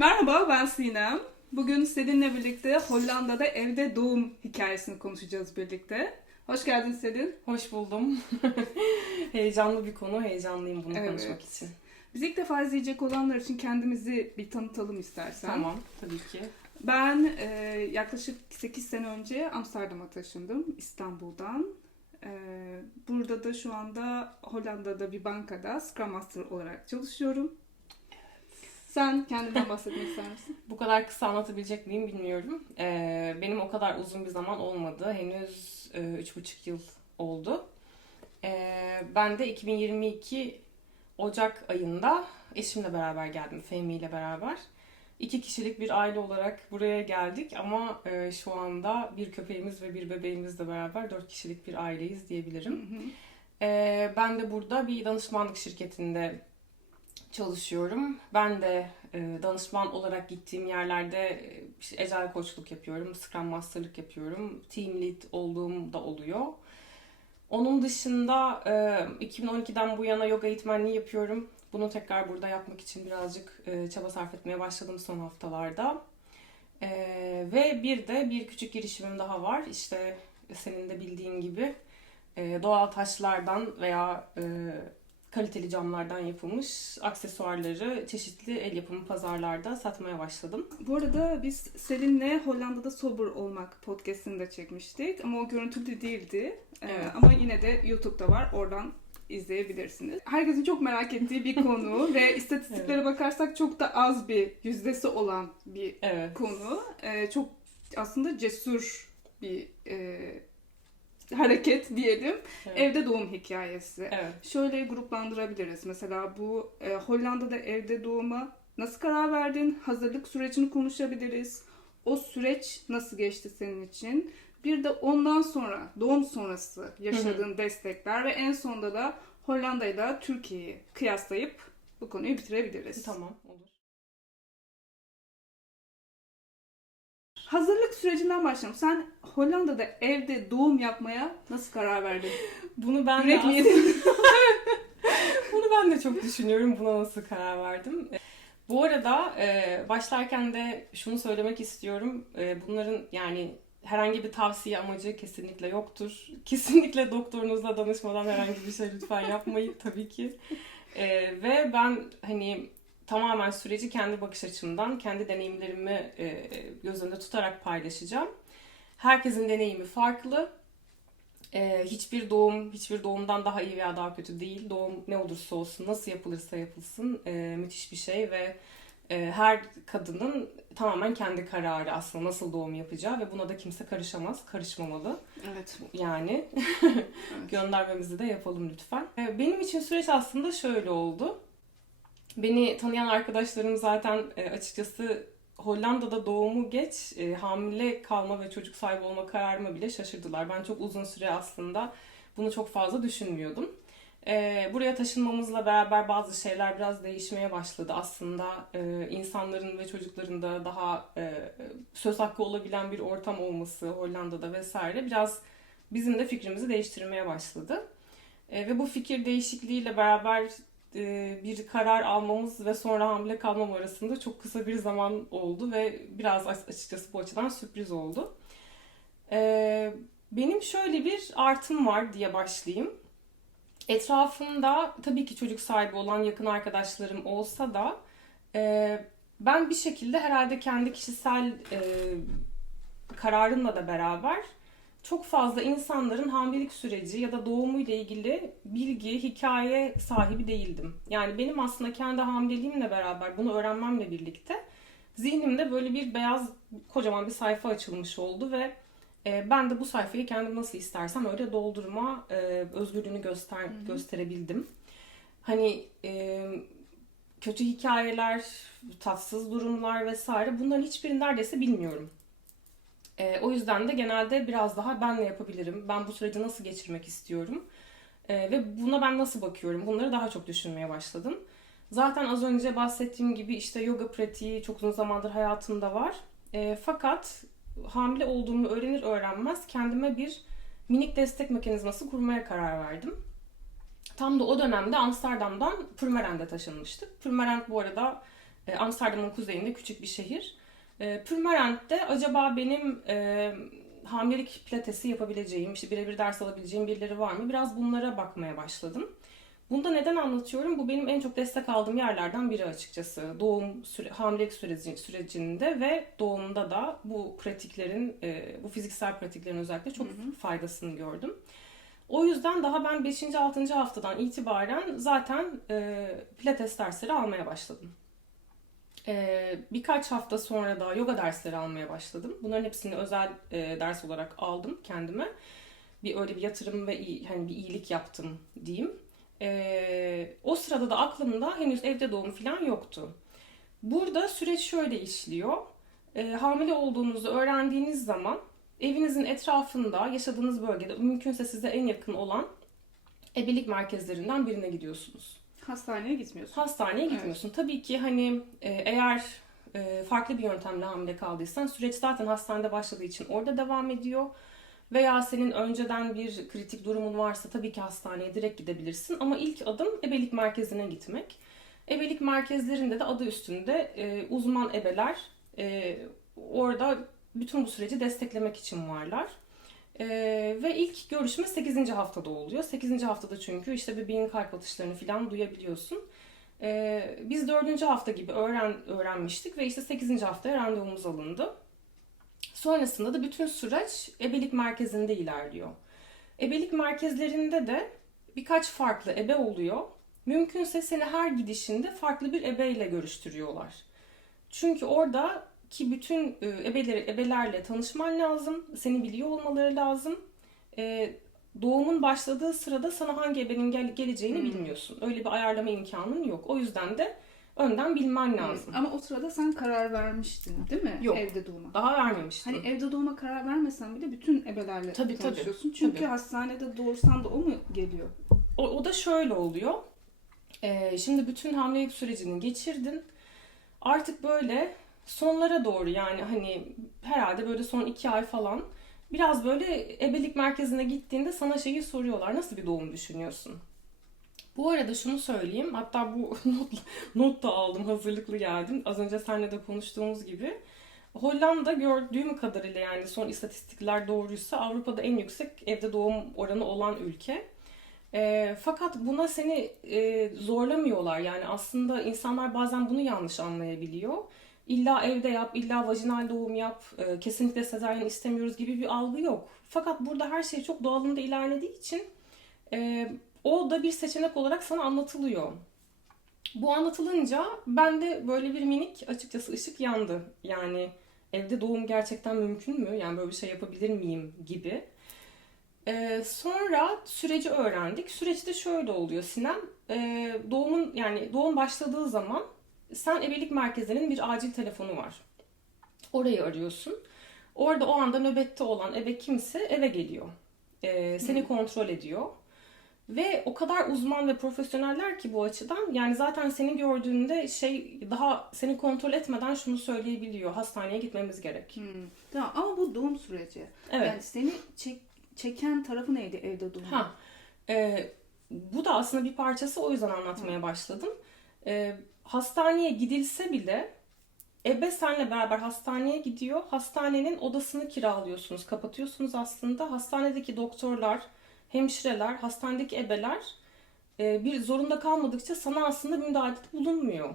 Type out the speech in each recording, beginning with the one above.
Merhaba, ben Sinem. Bugün Selin'le birlikte Hollanda'da evde doğum hikayesini konuşacağız birlikte. Hoş geldin Selin. Hoş buldum. Heyecanlı bir konu, heyecanlıyım bunu Evet. konuşmak için. Biz ilk defa izleyecek olanlar için kendimizi bir tanıtalım istersen. Tamam, tabii ki. Ben yaklaşık 8 sene önce Amsterdam'a taşındım İstanbul'dan. Burada da şu anda Hollanda'da bir bankada Scrum Master olarak çalışıyorum. Sen kendinden bahsetmek ister misin? Bu kadar kısa anlatabilecek miyim bilmiyorum. Benim o kadar uzun bir zaman olmadı. Henüz 3,5 yıl oldu. Ben de 2022 Ocak ayında eşimle beraber geldim, Fehmi ile beraber. 2 kişilik bir aile olarak buraya geldik ama şu anda bir köpeğimiz ve bir bebeğimizle beraber 4 kişilik bir aileyiz diyebilirim. Ben de burada bir danışmanlık şirketinde çalışıyorum. Ben de danışman olarak gittiğim yerlerde işte Agile koçluk yapıyorum, Scrum Master'lık yapıyorum, Team Lead olduğum da oluyor. Onun dışında 2012'den bu yana yoga eğitmenliği yapıyorum. Bunu tekrar burada yapmak için birazcık çaba sarf etmeye başladım son haftalarda. Ve bir küçük girişimim daha var. İşte senin de bildiğin gibi doğal taşlardan veya kaliteli camlardan yapılmış aksesuarları çeşitli el yapımı pazarlarda satmaya başladım. Bu arada biz Selin'le Hollanda'da Sober Olmak podcast'ini de çekmiştik ama o görüntülü değildi. Evet. Ama yine de YouTube'da var. Oradan izleyebilirsiniz. Herkesin çok merak ettiği bir konu ve istatistiklere bakarsak çok da az bir yüzdesi olan bir konu. Çok aslında cesur bir hareket diyelim. Evet. Evde doğum hikayesi. Evet. Şöyle gruplandırabiliriz. Mesela bu Hollanda'da evde doğuma nasıl karar verdin? Hazırlık sürecini konuşabiliriz. O süreç nasıl geçti senin için? Bir de ondan sonra, doğum sonrası yaşadığın destekler ve en sonunda da Hollanda ile Türkiye'yi kıyaslayıp bu konuyu bitirebiliriz. Tamam, olur. Hazırlık sürecinden başlayalım. Sen Hollanda'da evde doğum yapmaya nasıl karar verdin? Bunu ben Yürek mi yedin? Bunu ben de çok düşünüyorum. Buna nasıl karar verdim. Bu arada başlarken de şunu söylemek istiyorum. Bunların yani herhangi bir tavsiye amacı kesinlikle yoktur. Kesinlikle doktorunuzla danışmadan herhangi bir şey lütfen yapmayın tabii ki. Ve ben hani tamamen süreci kendi bakış açımdan, kendi deneyimlerimi göz önünde tutarak paylaşacağım. Herkesin deneyimi farklı. Hiçbir doğumdan daha iyi veya daha kötü değil. Doğum ne olursa olsun, nasıl yapılırsa yapılsın müthiş bir şey ve her kadının tamamen kendi kararı aslında nasıl doğum yapacağı ve buna da kimse karışamaz, karışmamalı. Evet. Yani Evet. göndermemizi de yapalım lütfen. Benim için süreç aslında şöyle oldu. Beni tanıyan arkadaşlarım zaten açıkçası Hollanda'da doğumu geç, hamile kalma ve çocuk sahibi olma kararıma bile şaşırdılar. Ben çok uzun süre aslında bunu çok fazla düşünmüyordum. Buraya taşınmamızla beraber bazı şeyler biraz değişmeye başladı. Aslında insanların ve çocukların da daha söz hakkı olabilen bir ortam olması Hollanda'da vesaire biraz bizim de fikrimizi değiştirmeye başladı. Ve bu fikir değişikliğiyle beraber bir karar almamız ve sonra hamile kalmam arasında çok kısa bir zaman oldu ve biraz açıkçası bu açıdan sürpriz oldu. Benim şöyle bir artım var diye başlayayım. Etrafımda tabii ki çocuk sahibi olan yakın arkadaşlarım olsa da ben bir şekilde herhalde kendi kişisel kararımla da beraber çok fazla insanların hamilelik süreci ya da doğumuyla ilgili bilgi, hikaye sahibi değildim. Yani benim aslında kendi hamileliğimle beraber bunu öğrenmemle birlikte zihnimde böyle bir beyaz kocaman bir sayfa açılmış oldu ve ben de bu sayfayı kendim nasıl istersem öyle doldurma özgürlüğünü gösterebildim. Hani kötü hikayeler, tatsız durumlar vesaire bunların hiçbirini neredeyse bilmiyorum. O yüzden de genelde biraz daha ben ne yapabilirim, ben bu süreci nasıl geçirmek istiyorum ve buna ben nasıl bakıyorum bunları daha çok düşünmeye başladım. Zaten az önce bahsettiğim gibi işte yoga pratiği çok uzun zamandır hayatımda var. Fakat hamile olduğumu öğrenir öğrenmez kendime bir minik destek mekanizması kurmaya karar verdim. Tam da o dönemde Amsterdam'dan Purmerend'e taşınmıştık. Purmerend bu arada Amsterdam'ın kuzeyinde küçük bir şehir. Purmerend'de acaba benim hamilelik pilatesi yapabileceğim, işte birebir ders alabileceğim birileri var mı? Biraz bunlara bakmaya başladım. Bunu da neden anlatıyorum? Bu benim en çok destek aldığım yerlerden biri açıkçası. Hamilelik sürecinde ve doğumda da bu pratiklerin, bu fiziksel pratiklerin özellikle çok faydasını gördüm. O yüzden daha ben 5. 6. haftadan itibaren zaten pilates dersleri almaya başladım. Birkaç hafta sonra da yoga dersleri almaya başladım. Bunların hepsini özel ders olarak aldım kendime. Öyle bir yatırım ve hani bir iyilik yaptım diyeyim. O sırada da aklımda henüz evde doğum falan yoktu. Burada süreç şöyle işliyor. Hamile olduğunuzu öğrendiğiniz zaman evinizin etrafında, yaşadığınız bölgede mümkünse size en yakın olan ebelik merkezlerinden birine gidiyorsunuz. Hastaneye gitmiyorsun. Hastaneye gitmiyorsun. Evet. Tabii ki hani eğer farklı bir yöntemle hamile kaldıysan süreç zaten hastanede başladığı için orada devam ediyor. Veya senin önceden bir kritik durumun varsa tabii ki hastaneye direkt gidebilirsin. Ama ilk adım ebelik merkezine gitmek. Ebelik merkezlerinde de adı üstünde uzman ebeler orada bütün bu süreci desteklemek için varlar. Ve ilk görüşme 8. haftada oluyor. 8. haftada çünkü işte bebeğin kalp atışlarını falan duyabiliyorsun. Biz 4. hafta gibi öğrenmiştik ve işte 8. haftaya randevumuz alındı. Sonrasında da bütün süreç ebelik merkezinde ilerliyor. Ebelik merkezlerinde de birkaç farklı ebe oluyor. Mümkünse seni her gidişinde farklı bir ebeyle görüştürüyorlar. Çünkü orada ki bütün ebelerle tanışman lazım. Seni biliyor olmaları lazım. Doğumun başladığı sırada sana hangi ebenin geleceğini bilmiyorsun. Öyle bir ayarlama imkanın yok. O yüzden de önden bilmen lazım. Ama o sırada sen karar vermiştin değil mi? Yok. Evde doğuma. Daha vermemiştim. Hani evde doğuma karar vermesen bile bütün ebelerle tanışıyorsun. Çünkü hastanede doğursan da o mu geliyor? O da şöyle oluyor. Şimdi bütün hamilelik sürecini geçirdin. Artık böyle sonlara doğru yani hani herhalde böyle son 2 ay falan biraz böyle ebelik merkezine gittiğinde sana şeyi soruyorlar. Nasıl bir doğum düşünüyorsun? Bu arada şunu söyleyeyim. Hatta bu not da aldım. Hazırlıklı geldim. Az önce seninle de konuştuğumuz gibi. Hollanda gördüğüm kadarıyla yani son istatistikler doğruysa Avrupa'da en yüksek evde doğum oranı olan ülke. Fakat buna seni zorlamıyorlar. Yani aslında insanlar bazen bunu yanlış anlayabiliyor. İlla evde yap, illa vajinal doğum yap, kesinlikle sezaryen istemiyoruz gibi bir algı yok. Fakat burada her şey çok doğalında ilerlediği için o da bir seçenek olarak sana anlatılıyor. Bu anlatılınca bende böyle bir minik açıkçası ışık yandı. Yani evde doğum gerçekten mümkün mü? Yani böyle bir şey yapabilir miyim gibi. Sonra süreci öğrendik. Süreçte şöyle oluyor Sinem. Doğum başladığı zaman sen ebelik merkezinin bir acil telefonu var. Orayı arıyorsun. Orada o anda nöbette olan ebe kimse eve geliyor. Seni kontrol ediyor. Ve o kadar uzman ve profesyoneller ki bu açıdan yani zaten seni gördüğünde daha seni kontrol etmeden şunu söyleyebiliyor. Hastaneye gitmemiz gerek. Tamam ama bu doğum süreci. Evet. Yani seni çeken tarafı neydi evde doğum? Bu da aslında bir parçası o yüzden anlatmaya başladım. Hastaneye gidilse bile ebe senle beraber hastaneye gidiyor. Hastanenin odasını kiralıyorsunuz, kapatıyorsunuz aslında. Hastanedeki doktorlar, hemşireler, hastanedeki ebeler bir zorunda kalmadıkça sana aslında müdahalede bulunmuyor.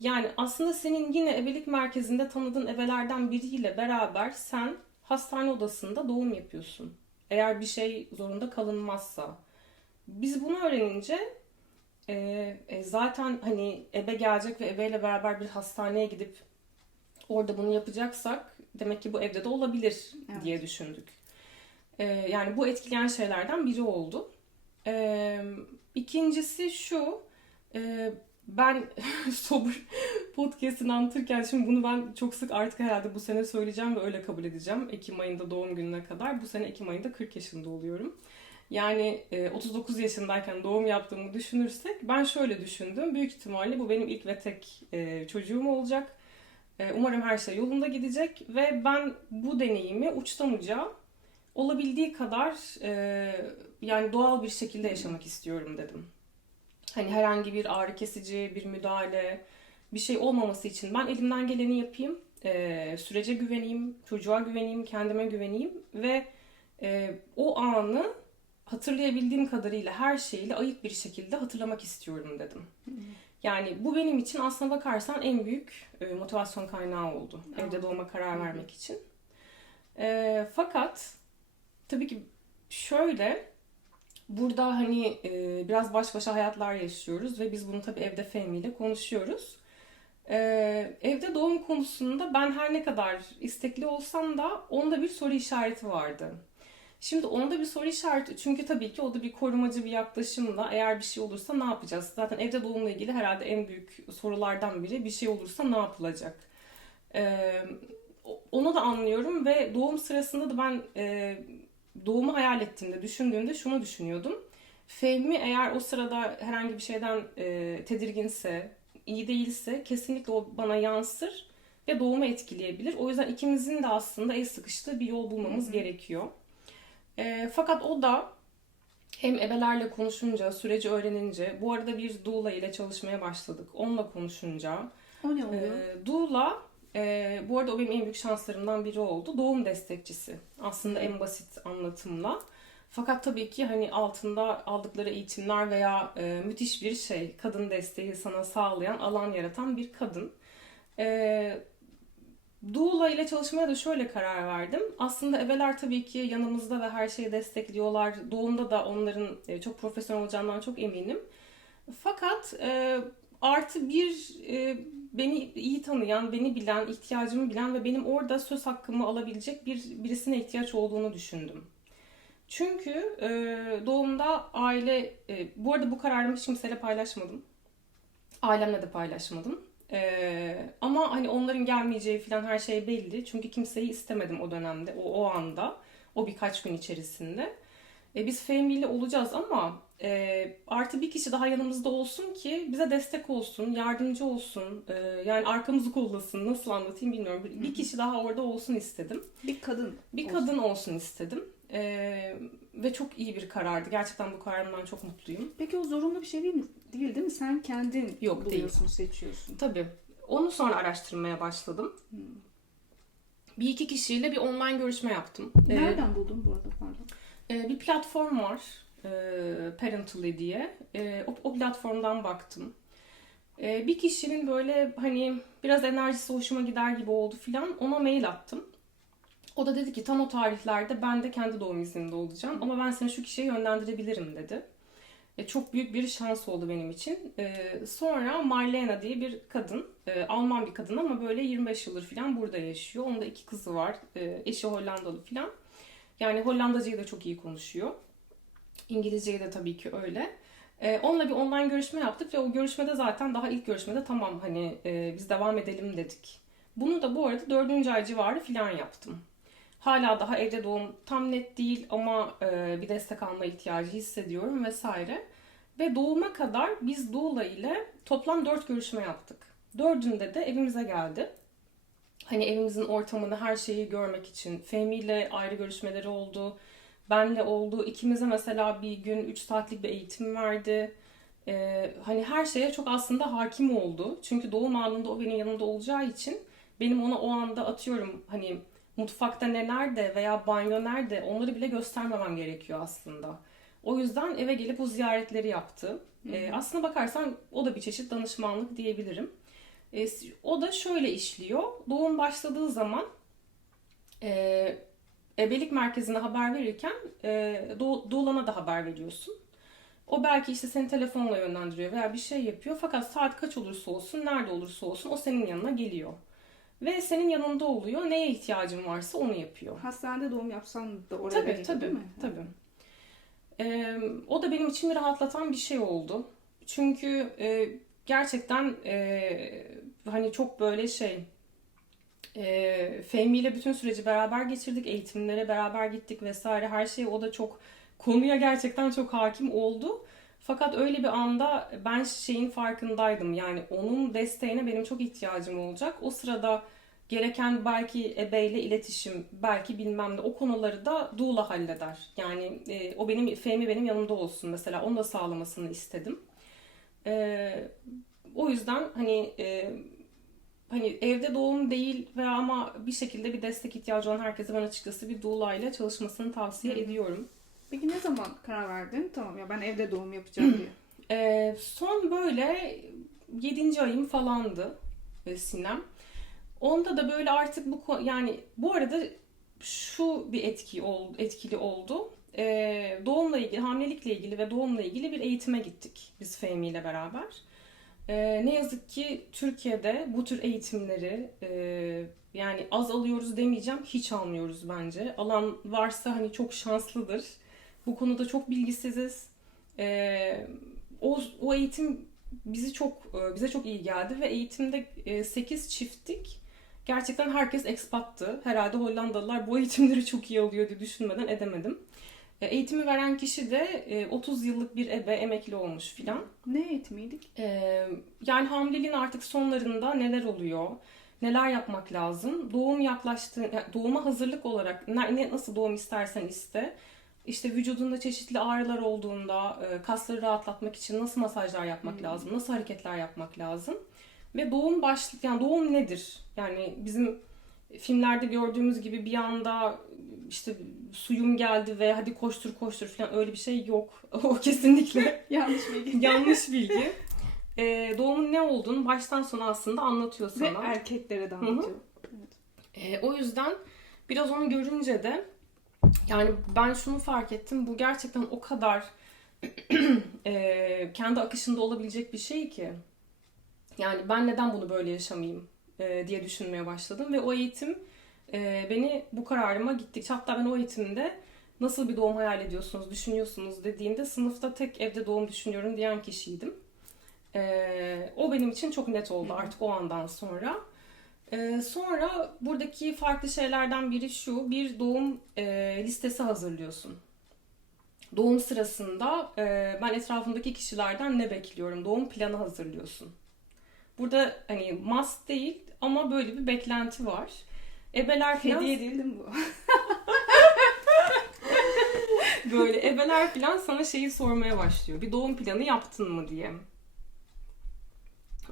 Yani aslında senin yine ebelik merkezinde tanıdığın ebelerden biriyle beraber sen hastane odasında doğum yapıyorsun. Eğer bir şey zorunda kalınmazsa. Biz bunu öğrenince zaten hani ebe gelecek ve ebeyle beraber bir hastaneye gidip orada bunu yapacaksak demek ki bu evde de olabilir diye düşündük. Yani bu etkileyen şeylerden biri oldu. İkincisi şu, ben Sober Podcast'ini anlatırken şimdi bunu ben çok sık artık herhalde bu sene söyleyeceğim ve öyle kabul edeceğim. Ekim ayında doğum gününe kadar. Bu sene Ekim ayında 40 yaşında oluyorum. Yani 39 yaşındayken doğum yaptığımı düşünürsek ben şöyle düşündüm. Büyük ihtimalle bu benim ilk ve tek çocuğum olacak. Umarım her şey yolunda gidecek ve ben bu deneyimi uçtan uca olabildiği kadar yani doğal bir şekilde yaşamak istiyorum dedim. Hani herhangi bir ağrı kesici, bir müdahale, bir şey olmaması için ben elimden geleni yapayım. Sürece güveneyim, çocuğa güveneyim, kendime güveneyim ve o anı hatırlayabildiğim kadarıyla her şeyle ayık bir şekilde hatırlamak istiyorum dedim. Yani bu benim için aslına bakarsan en büyük motivasyon kaynağı oldu. Evde doğuma karar vermek için. Fakat tabii ki şöyle, burada hani biraz baş başa hayatlar yaşıyoruz ve biz bunu tabii evde Fehmi ile konuşuyoruz. Evde doğum konusunda ben her ne kadar istekli olsam da onda bir soru işareti vardı. Şimdi onda bir soru işareti, çünkü tabii ki o da bir korumacı bir yaklaşımla eğer bir şey olursa ne yapacağız? Zaten evde doğumla ilgili herhalde en büyük sorulardan biri bir şey olursa ne yapılacak? Onu da anlıyorum ve doğum sırasında da ben doğumu hayal ettiğimde, düşündüğümde şunu düşünüyordum. Fehmi eğer o sırada herhangi bir şeyden tedirginse, iyi değilse kesinlikle o bana yansır ve doğumu etkileyebilir. O yüzden ikimizin de aslında el sıkıştığı bir yol bulmamız gerekiyor. Fakat o da hem ebelerle konuşunca, süreci öğrenince, bu arada bir doula ile çalışmaya başladık. Onunla konuşunca. O ne oluyor? Doula, bu arada o benim en büyük şanslarımdan biri oldu. Doğum destekçisi. Aslında en basit anlatımla. Fakat tabii ki hani altında aldıkları eğitimler veya müthiş bir şey, kadın desteği sana sağlayan, alan yaratan bir kadın. Doula ile çalışmaya da şöyle karar verdim. Aslında ebeler tabii ki yanımızda ve her şeyi destekliyorlar. Doğumda da onların çok profesyonel olacağından çok eminim. Fakat artı bir beni iyi tanıyan, beni bilen, ihtiyacımı bilen ve benim orada söz hakkımı alabilecek birisine ihtiyaç olduğunu düşündüm. Çünkü doğumda aile, bu arada bu kararımı hiç kimseyle paylaşmadım. Ailemle de paylaşmadım. Ama hani onların gelmeyeceği falan her şey belli. Çünkü kimseyi istemedim o dönemde, o anda, o birkaç gün içerisinde. Biz Fehmi ile olacağız ama artı bir kişi daha yanımızda olsun ki bize destek olsun, yardımcı olsun, yani arkamızı kollasın, nasıl anlatayım bilmiyorum. Bir kişi daha orada olsun istedim. Bir kadın. Bir kadın olsun istedim. Ve çok iyi bir karardı. Gerçekten bu kararımdan çok mutluyum. Peki o zorunlu bir şey değil mi? Sen kendin Yok, buluyorsun, seçiyorsun. Tabii. Onu sonra araştırmaya başladım. Bir iki kişiyle bir online görüşme yaptım. Nereden buldun bu arada, pardon? Bir platform var. Parentally diye. O platformdan baktım. Bir kişinin böyle hani biraz enerjisi hoşuma gider gibi oldu filan. Ona mail attım. O da dedi ki tam o tarihlerde ben de kendi doğum izninde olacağım. Ama ben seni şu kişiye yönlendirebilirim dedi. Çok büyük bir şans oldu benim için. Sonra Marlena diye bir kadın, Alman bir kadın ama böyle 25 yıldır falan burada yaşıyor. Onun da 2 kızı var. Eşi Hollandalı falan. Yani Hollandacayı da çok iyi konuşuyor. İngilizceyi de tabii ki öyle. Onunla bir online görüşme yaptık ve o görüşmede zaten daha ilk görüşmede tamam hani biz devam edelim dedik. Bunu da bu arada 4. ay civarı falan yaptım. Hala daha evde doğum tam net değil ama bir destek alma ihtiyacı hissediyorum vesaire. Ve doğuma kadar biz doula ile toplam 4 görüşme yaptık. 4'ünde de evimize geldi. Hani evimizin ortamını, her şeyi görmek için. Fehmi ile ayrı görüşmeleri oldu. Benle oldu. İkimize mesela bir gün 3 saatlik bir eğitim verdi. Hani her şeye çok aslında hakim oldu. Çünkü doğum anında o benim yanımda olacağı için benim ona o anda atıyorum hani mutfakta ne nerede veya banyo nerede onları bile göstermemem gerekiyor aslında. O yüzden eve gelip bu ziyaretleri yaptı. Aslına bakarsan o da bir çeşit danışmanlık diyebilirim. O da şöyle işliyor. Doğum başladığı zaman ebelik merkezine haber verirken doulana da haber veriyorsun. O belki işte seni telefonla yönlendiriyor veya bir şey yapıyor. Fakat saat kaç olursa olsun, nerede olursa olsun o senin yanına geliyor. Ve senin yanında oluyor. Neye ihtiyacın varsa onu yapıyor. Hastanede doğum yapsan da oraya Tabii, değil mi? tabii. O da benim için bir rahatlatan bir şey oldu. Çünkü gerçekten hani çok böyle Fehmi ile bütün süreci beraber geçirdik. Eğitimlere beraber gittik vesaire. Her şey o da çok konuya gerçekten çok hakim oldu. Fakat öyle bir anda ben şeyin farkındaydım. Yani onun desteğine benim çok ihtiyacım olacak. O sırada gereken belki ebeyle iletişim, belki bilmem ne o konuları da doula halleder. Yani o Fehmi benim yanımda olsun mesela. Onu da sağlamasını istedim. O yüzden hani evde doğum değil veya ama bir şekilde bir destek ihtiyacı olan herkese ben açıkçası bir doula ile çalışmasını tavsiye ediyorum. Peki ne zaman karar verdin? Tamam ya ben evde doğum yapacağım diye. Son böyle 7. ayım falandı Sinem. Onda da böyle artık yani bu arada şu bir etkili oldu. Doğumla ilgili, hamilelikle ilgili ve doğumla ilgili bir eğitime gittik biz Fehmi ile beraber. Ne yazık ki Türkiye'de bu tür eğitimleri yani az alıyoruz demeyeceğim, hiç almıyoruz bence. Alan varsa hani çok şanslıdır. Bu konuda çok bilgisiziz. O eğitim bize çok iyi geldi ve eğitimde 8 çifttik. Gerçekten herkes expattı. Herhalde Hollandalılar bu eğitimleri çok iyi alıyor diye düşünmeden edemedim. Eğitimi veren kişi de 30 yıllık bir ebe, emekli olmuş filan. Ne eğitimiydik? Yani hamileliğin artık sonlarında neler oluyor, neler yapmak lazım, doğuma hazırlık olarak nasıl doğum istersen iste. İşte vücudunda çeşitli ağrılar olduğunda kasları rahatlatmak için nasıl masajlar yapmak lazım, nasıl hareketler yapmak lazım. Ve yani doğum nedir? Yani bizim filmlerde gördüğümüz gibi bir anda işte suyum geldi ve hadi koştur koştur falan öyle bir şey yok. O kesinlikle Yanlış bilgi. yanlış bilgi. Doğumun ne olduğunu baştan sona aslında anlatıyor Ve sana. erkeklere de anlatıyor. O yüzden biraz onu görünce de yani ben şunu fark ettim. Bu gerçekten o kadar kendi akışında olabilecek bir şey ki. Yani ben neden bunu böyle yaşamayayım diye düşünmeye başladım. Ve o eğitim beni bu kararıma gittikçe, hatta ben o eğitimde nasıl bir doğum hayal ediyorsunuz, düşünüyorsunuz dediğinde sınıfta tek evde doğum düşünüyorum diyen kişiydim. O benim için çok net oldu artık o andan sonra. Sonra buradaki farklı şeylerden biri şu, bir doğum listesi hazırlıyorsun. Doğum sırasında ben etrafımdaki kişilerden ne bekliyorum? Doğum planı hazırlıyorsun. Burada hani must değil ama böyle bir beklenti var. Ebeler falan... Hediye değil mi bu? Böyle ebeler falan sana şeyi sormaya başlıyor. Bir doğum planı yaptın mı diye.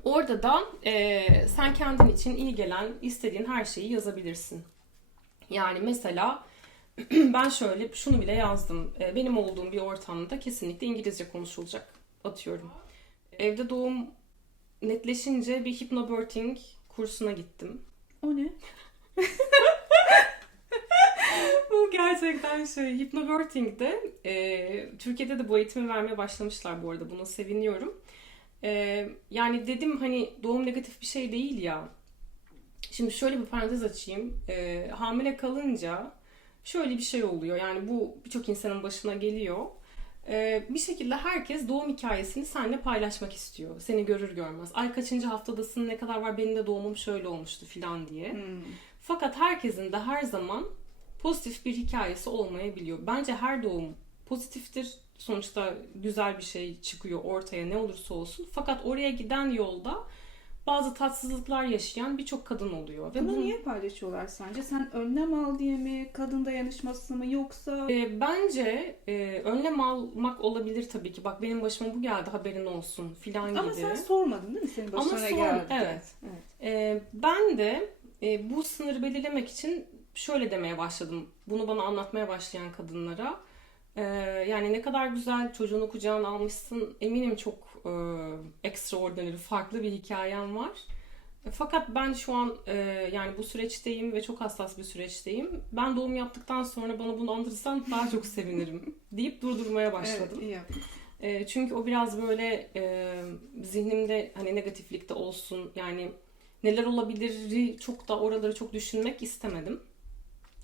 Orada da sen kendin için iyi gelen, istediğin her şeyi yazabilirsin. Yani mesela ben şunu bile yazdım. Benim olduğum bir ortamda kesinlikle İngilizce konuşulacak. Atıyorum. Evde doğum netleşince bir hypnobirthing kursuna gittim. O ne? Bu gerçekten hypnobirthing'de Türkiye'de de bu eğitimi vermeye başlamışlar bu arada. Buna seviniyorum. Yani dedim hani doğum negatif bir şey değil ya. Şimdi şöyle bir parantez açayım. Hamile kalınca şöyle bir şey oluyor. Yani bu birçok insanın başına geliyor. Bir şekilde herkes doğum hikayesini seninle paylaşmak istiyor. Seni görür görmez. Ay kaçıncı haftadasın, ne kadar var, benim de doğumum şöyle olmuştu filan diye. Fakat herkesin de her zaman pozitif bir hikayesi olmayabiliyor. Bence her doğum pozitiftir. Sonuçta güzel bir şey çıkıyor ortaya ne olursa olsun. Fakat oraya giden yolda bazı tatsızlıklar yaşayan birçok kadın oluyor. Bunu niye paylaşıyorlar sence? Sen önlem al diye mi? Kadın dayanışması mı? Yoksa... Bence önlem almak olabilir tabii ki. Bak benim başıma bu geldi, haberin olsun filan gibi. Ama sen sormadın değil mi? Senin başına geldi. Evet. Ben de bu sınırı belirlemek için şöyle demeye başladım. Bunu bana anlatmaya başlayan kadınlara. Yani ne kadar güzel çocuğunu kucağına almışsın. Eminim çok extraordinary, farklı bir hikayem var. Fakat ben şu an yani bu süreçteyim ve çok hassas bir süreçteyim. Ben doğum yaptıktan sonra bana bunu anlatırsan daha çok sevinirim deyip durdurmaya başladım. Evet, iyi yaptın. Çünkü o biraz böyle zihnimde hani negatiflikte olsun, yani neler olabilir çok da oraları çok düşünmek istemedim.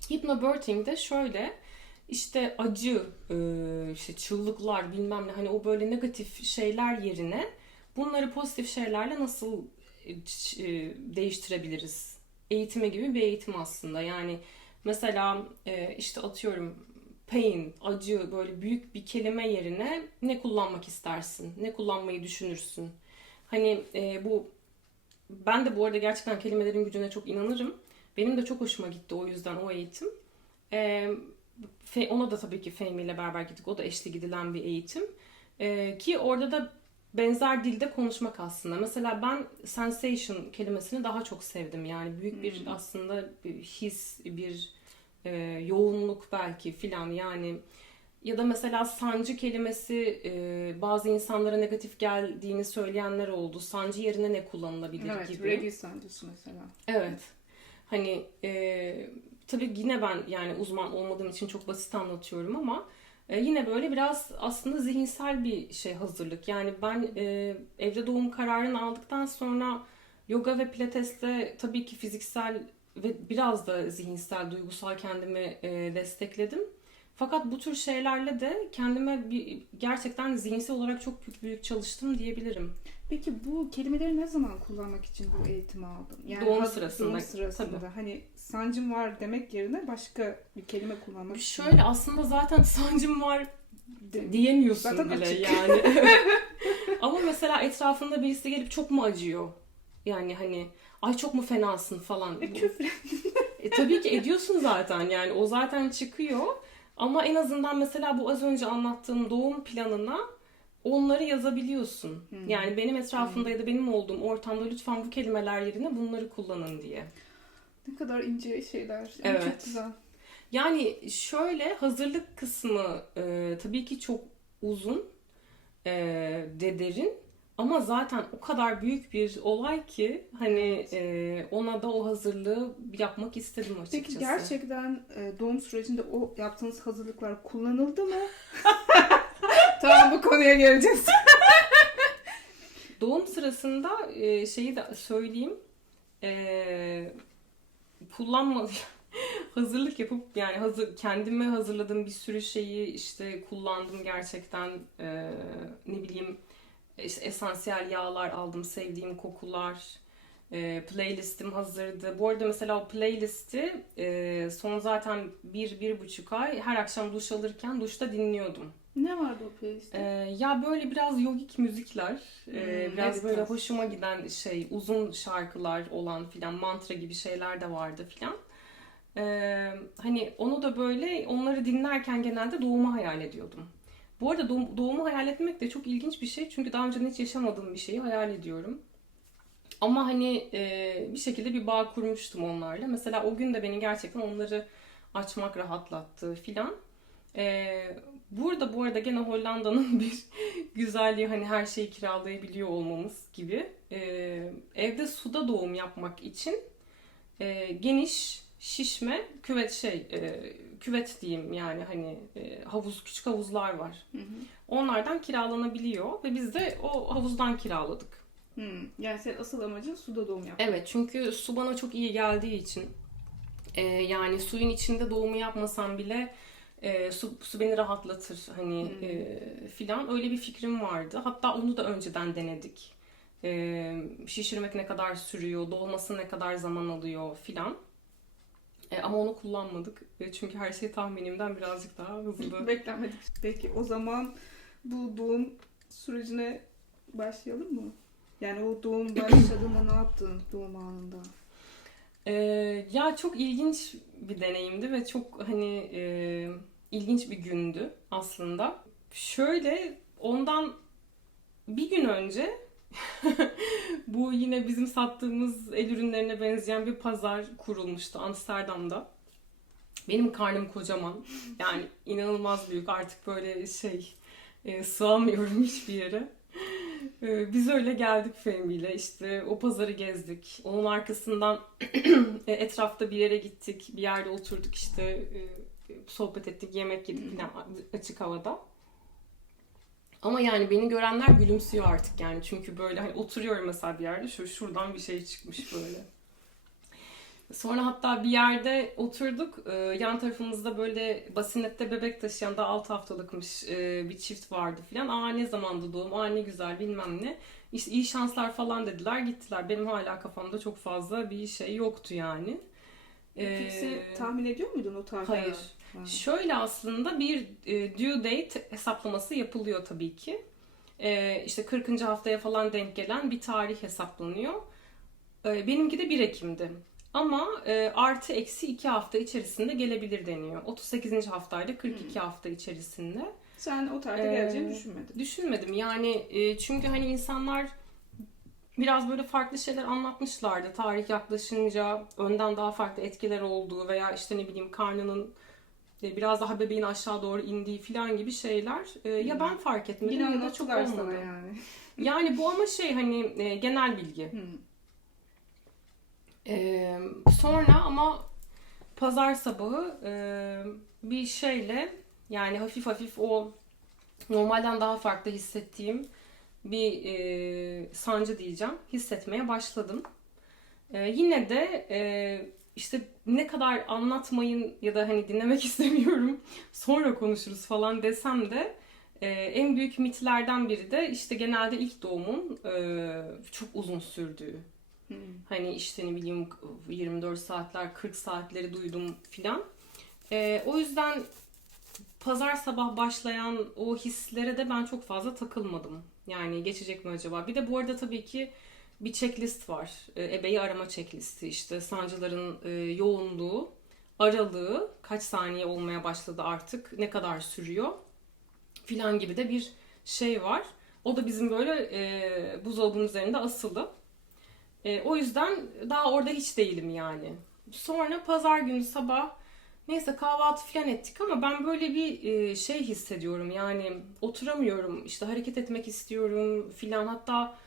Hypnobirthing'de şöyle işte acı, işte çığlıklar bilmem ne, hani o böyle negatif şeyler yerine bunları pozitif şeylerle nasıl değiştirebiliriz? Eğitimi gibi bir eğitim aslında. Yani mesela işte atıyorum pain, acı, böyle büyük bir kelime yerine ne kullanmak istersin? Ne kullanmayı düşünürsün? Hani ben de bu arada gerçekten kelimelerin gücüne çok inanırım. Benim de çok hoşuma gitti o yüzden o eğitim. Ona da tabii ki Fehmi ile beraber gittik. O da eşli gidilen bir eğitim. Ki orada da benzer dilde konuşmak aslında. Mesela ben sensation kelimesini daha çok sevdim. Yani büyük bir aslında bir his, bir yoğunluk belki filan yani. Ya da mesela sancı kelimesi bazı insanlara negatif geldiğini söyleyenler oldu. Sancı yerine ne kullanılabilir Evet, gibi. regl sancısı mesela. Evet. Hani tabii yine ben yani uzman olmadığım için çok basit anlatıyorum ama yine böyle biraz aslında zihinsel bir şey hazırlık. Yani ben evde doğum kararını aldıktan sonra yoga ve pilatesle tabii ki fiziksel ve biraz da zihinsel, duygusal kendimi destekledim. Fakat bu tür şeylerle de kendime gerçekten zihinsel olarak çok büyük çalıştım diyebilirim. Peki bu kelimeleri ne zaman kullanmak için bu eğitimi aldın? Yani Doğum sırasında. Doğum sırasında. Tabii. Hani sancım var demek yerine başka bir kelime kullanmak için. Şöyle aslında zaten sancım var De- diyemiyorsun Zaten bile açık. yani. Ama mesela etrafında birisi gelip çok mu acıyor? Yani hani ay çok mu fenasın falan. Küfür. Tabii ki ediyorsun zaten yani o zaten çıkıyor. Ama en azından mesela bu az önce anlattığım doğum planına onları yazabiliyorsun. Yani benim etrafımda ya da benim olduğum ortamda lütfen bu kelimeler yerine bunları kullanın diye. Ne kadar ince şeyler. Evet. Çok güzel. Yani şöyle hazırlık kısmı tabii ki çok uzun de derin ama zaten o kadar büyük bir olay ki hani ona da o hazırlığı yapmak istedim açıkçası. Peki gerçekten doğum sürecinde o yaptığınız hazırlıklar kullanıldı mı? Tamam, bu konuya geleceğiz. Doğum sırasında şeyi de söyleyeyim. Kullanma hazırlık yapıp yani kendime hazırladığım bir sürü şeyi işte kullandım gerçekten. Ne bileyim işte esansiyel yağlar aldım, sevdiğim kokular, playlistim hazırdı. Bu arada mesela o playlisti son zaten 1-1,5 ay her akşam duş alırken duşta dinliyordum. Ne vardı o playlistte? Ya böyle biraz yogik müzikler, biraz böyle meditasyyon. hoşuma giden şey, uzun şarkılar olan filan, mantra gibi şeyler de vardı filan. Hani onu da böyle onları dinlerken genelde doğumu hayal ediyordum. Bu arada doğumu hayal etmek de çok ilginç bir şey çünkü daha önce hiç yaşamadığım bir şeyi hayal ediyorum. Ama hani bir şekilde bir bağ kurmuştum onlarla. Mesela o gün de beni gerçekten onları açmak rahatlattı filan. Burada bu arada gene Hollanda'nın bir güzelliği hani her şeyi kiralayabiliyor olmamız gibi. Evde suda doğum yapmak için geniş şişme küvet diyeyim yani hani küçük havuzlar var. Onlardan kiralanabiliyor ve biz de o havuzdan kiraladık. Yani senin asıl amacın suda doğum yapmak. Evet çünkü su bana çok iyi geldiği için yani suyun içinde doğumu yapmasam bile su beni rahatlatır hani filan öyle bir fikrim vardı. Hatta onu da önceden denedik. Şişirmek ne kadar sürüyor, dolması ne kadar zaman alıyor filan. Ama onu kullanmadık. Çünkü her şey tahminimden birazcık daha hızlı. Beklenmedik. Peki o zaman bu doğum sürecine başlayalım mı? Yani o doğum başladığında ne yaptın doğum anında? Ya çok ilginç bir deneyimdi ve çok hani ilginç bir gündü aslında. Şöyle ondan bir gün önce bu yine bizim sattığımız el ürünlerine benzeyen bir pazar kurulmuştu Amsterdam'da. Benim karnım kocaman. Yani inanılmaz büyük. Artık böyle sığamıyorum hiçbir yere. Biz öyle geldik Fehmi ile. İşte o pazarı gezdik. Onun arkasından etrafta bir yere gittik. Bir yerde oturduk işte sohbet ettik, yemek yedik falan açık havada. Ama yani beni görenler gülümsüyor artık yani. Çünkü böyle hani oturuyorum mesela bir yerde şuradan bir şey çıkmış böyle. Sonra hatta bir yerde oturduk. Yan tarafımızda böyle basinette bebek taşıyan da 6 haftalıkmış bir çift vardı filan. Ne zamandı doğum? Ne güzel bilmem ne. İşte iyi şanslar falan dediler. Gittiler. Benim hala kafamda çok fazla bir şey yoktu yani. Peki tahmin ediyor muydun o tarihi? Hayır. Şöyle aslında bir due date hesaplaması yapılıyor tabii ki. İşte 40. haftaya falan denk gelen bir tarih hesaplanıyor. Benimki de 1 Ekim'di. Ama artı eksi 2 hafta içerisinde gelebilir deniyor. 38. haftayla 42 hafta içerisinde. Sen o tarihte geleceğini düşünmedin. Düşünmedim yani, çünkü hani insanlar biraz böyle farklı şeyler anlatmışlardı. Tarih yaklaşınca önden daha farklı etkiler olduğu veya işte ne bileyim karnının biraz daha bebeğin aşağı doğru indiği falan gibi şeyler. Ya ben fark etmedim Yine ya da çok anlattılar olmadı. sana yani. Yani bu ama şey hani genel bilgi. Sonra ama pazar sabahı bir şeyle, yani hafif hafif o normalden daha farklı hissettiğim bir sancı diyeceğim, hissetmeye başladım. Yine de işte ne kadar anlatmayın ya da hani dinlemek istemiyorum, sonra konuşuruz falan desem de en büyük mitlerden biri de işte genelde ilk doğumun çok uzun sürdüğü. Hani işte ne bileyim 24 saatler, 40 saatleri duydum filan. O yüzden pazar sabah başlayan o hislere de ben çok fazla takılmadım. Yani geçecek mi acaba? Bir de bu arada tabii ki bir checklist var. Ebeyi arama checklisti. İşte sancıların yoğunluğu, aralığı, kaç saniye olmaya başladı artık, ne kadar sürüyor filan gibi de bir şey var. O da bizim böyle buzdolabının üzerinde asılı. O yüzden daha orada hiç değilim yani. Sonra pazar günü sabah neyse kahvaltı falan ettik ama ben böyle bir şey hissediyorum. Yani oturamıyorum, işte hareket etmek istiyorum filan. Hatta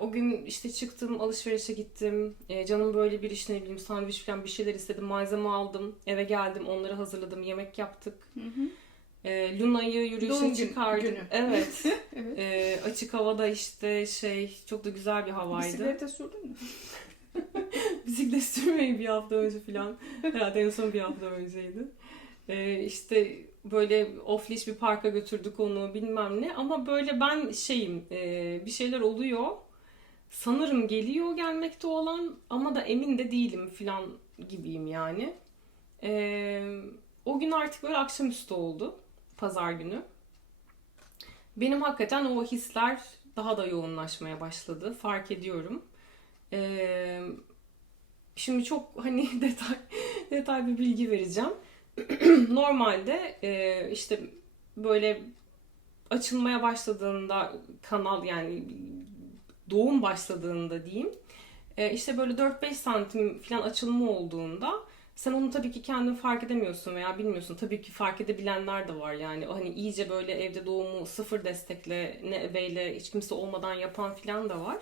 o gün işte çıktım, alışverişe gittim. Canım böyle bir işte ne bileyim sandviç falan bir şeyler istedim. Malzeme aldım, eve geldim, onları hazırladım, yemek yaptık. Luna'yı yürüyüşe çıkardık. Günü. Evet. Evet. Açık havada işte şey, çok da güzel bir havaydı. Bisiklete sürdün mü? Bisiklet sürmeyi bir hafta önce falan. Herhalde en son bir hafta önceydi. İşte böyle off-leash bir parka götürdük onu, bilmem ne. Ama böyle ben şeyim, bir şeyler oluyor. Sanırım geliyor gelmekte olan ama da emin de değilim falan gibiyim yani. O gün artık böyle akşamüstü oldu. Pazar günü. Benim hakikaten o hisler daha da yoğunlaşmaya başladı. Fark ediyorum. Ee, Şimdi çok hani detay bir bilgi vereceğim. Normalde işte böyle açılmaya başladığında kanal, yani doğum başladığında diyeyim, işte böyle 4-5 santim falan açılma olduğunda sen onu tabii ki kendin fark edemiyorsun veya bilmiyorsun. Tabii ki fark edebilenler de var yani. O hani iyice böyle evde doğumu sıfır destekle, ne ebeyle, hiç kimse olmadan yapan falan da var.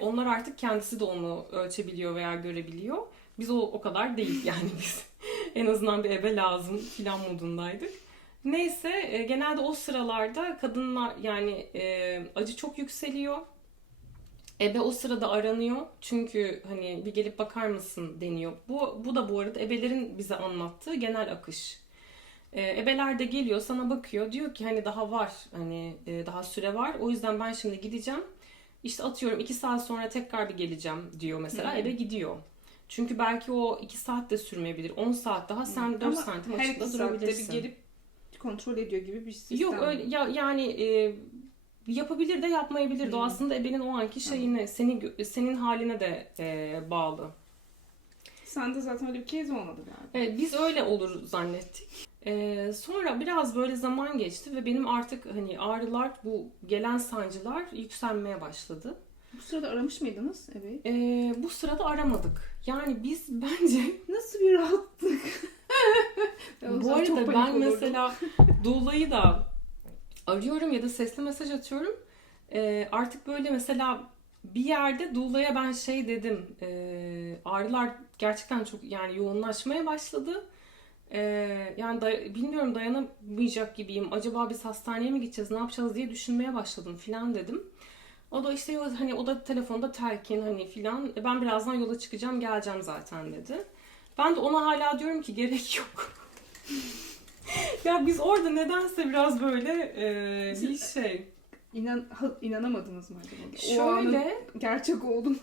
Onlar artık kendisi de onu ölçebiliyor veya görebiliyor. Biz o kadar değil yani biz. En azından bir ebe lazım filan modundaydık. Neyse, genelde o sıralarda kadınlar yani acı çok yükseliyor. Ebe o sırada aranıyor. Çünkü hani bir gelip bakar mısın deniyor. Bu da bu arada ebelerin bize anlattığı genel akış. Ebeler de geliyor, sana bakıyor. Diyor ki hani daha var, hani daha süre var. O yüzden ben şimdi gideceğim. İşte atıyorum 2 saat sonra tekrar bir geleceğim diyor mesela. Ebe gidiyor. Çünkü belki o 2 saat de sürmeyebilir. 10 saat daha sen 4 Ama santim her iki açıkta saatte bir durabilirsin. gelip kontrol ediyor gibi bir sistem. Yok öyle ya, yani yapabilir de yapmayabilir de. O aslında ebenin o anki şeyine, senin haline de bağlı. Sen de zaten öyle bir kez olmadı galiba. Evet, biz öyle olur zannettik. Sonra biraz böyle zaman geçti ve benim artık hani ağrılar, bu gelen sancılar yükselmeye başladı. Bu sırada aramış mıydınız ebeyi? Bu sırada aramadık. Yani biz bence Nasıl bir rahatlık. bu arada ben mesela doulayı da arıyorum ya da sesli mesaj atıyorum. Artık böyle mesela bir yerde doulaya ben şey dedim. Ağrılar gerçekten çok yani yoğunlaşmaya başladı. Yani bilmiyorum, dayanamayacak gibiyim. Acaba biz hastaneye mi gideceğiz, ne yapacağız diye düşünmeye başladım filan dedim. O da işte hani o da telefonda telkin hani filan. Ben birazdan yola çıkacağım, geleceğim zaten dedi. Ben de ona hala diyorum ki gerek yok. Ya biz orada nedense biraz böyle bir şey. İnanamadınız mı acaba? Şöyle, O anın gerçek oldum.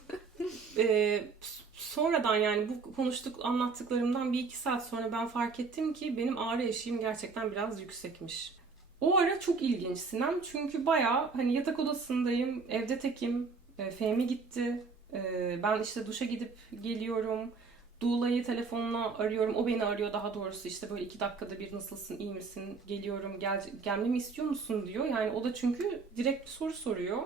Sonradan yani bu anlattıklarımdan 1-2 saat sonra ben fark ettim ki benim ağrı eşiğim gerçekten biraz yüksekmiş. O ara çok ilginç Sinem, çünkü bayağı hani yatak odasındayım, evde tekim, Fehmi gitti. Ben işte duşa gidip geliyorum. Doulla'yı telefonla arıyorum. O beni arıyor daha doğrusu. İşte böyle 2 dakikada bir nasılsın, iyi misin, geliyorum, gelmemi istiyor musun diyor. Yani o da çünkü direkt bir soru soruyor.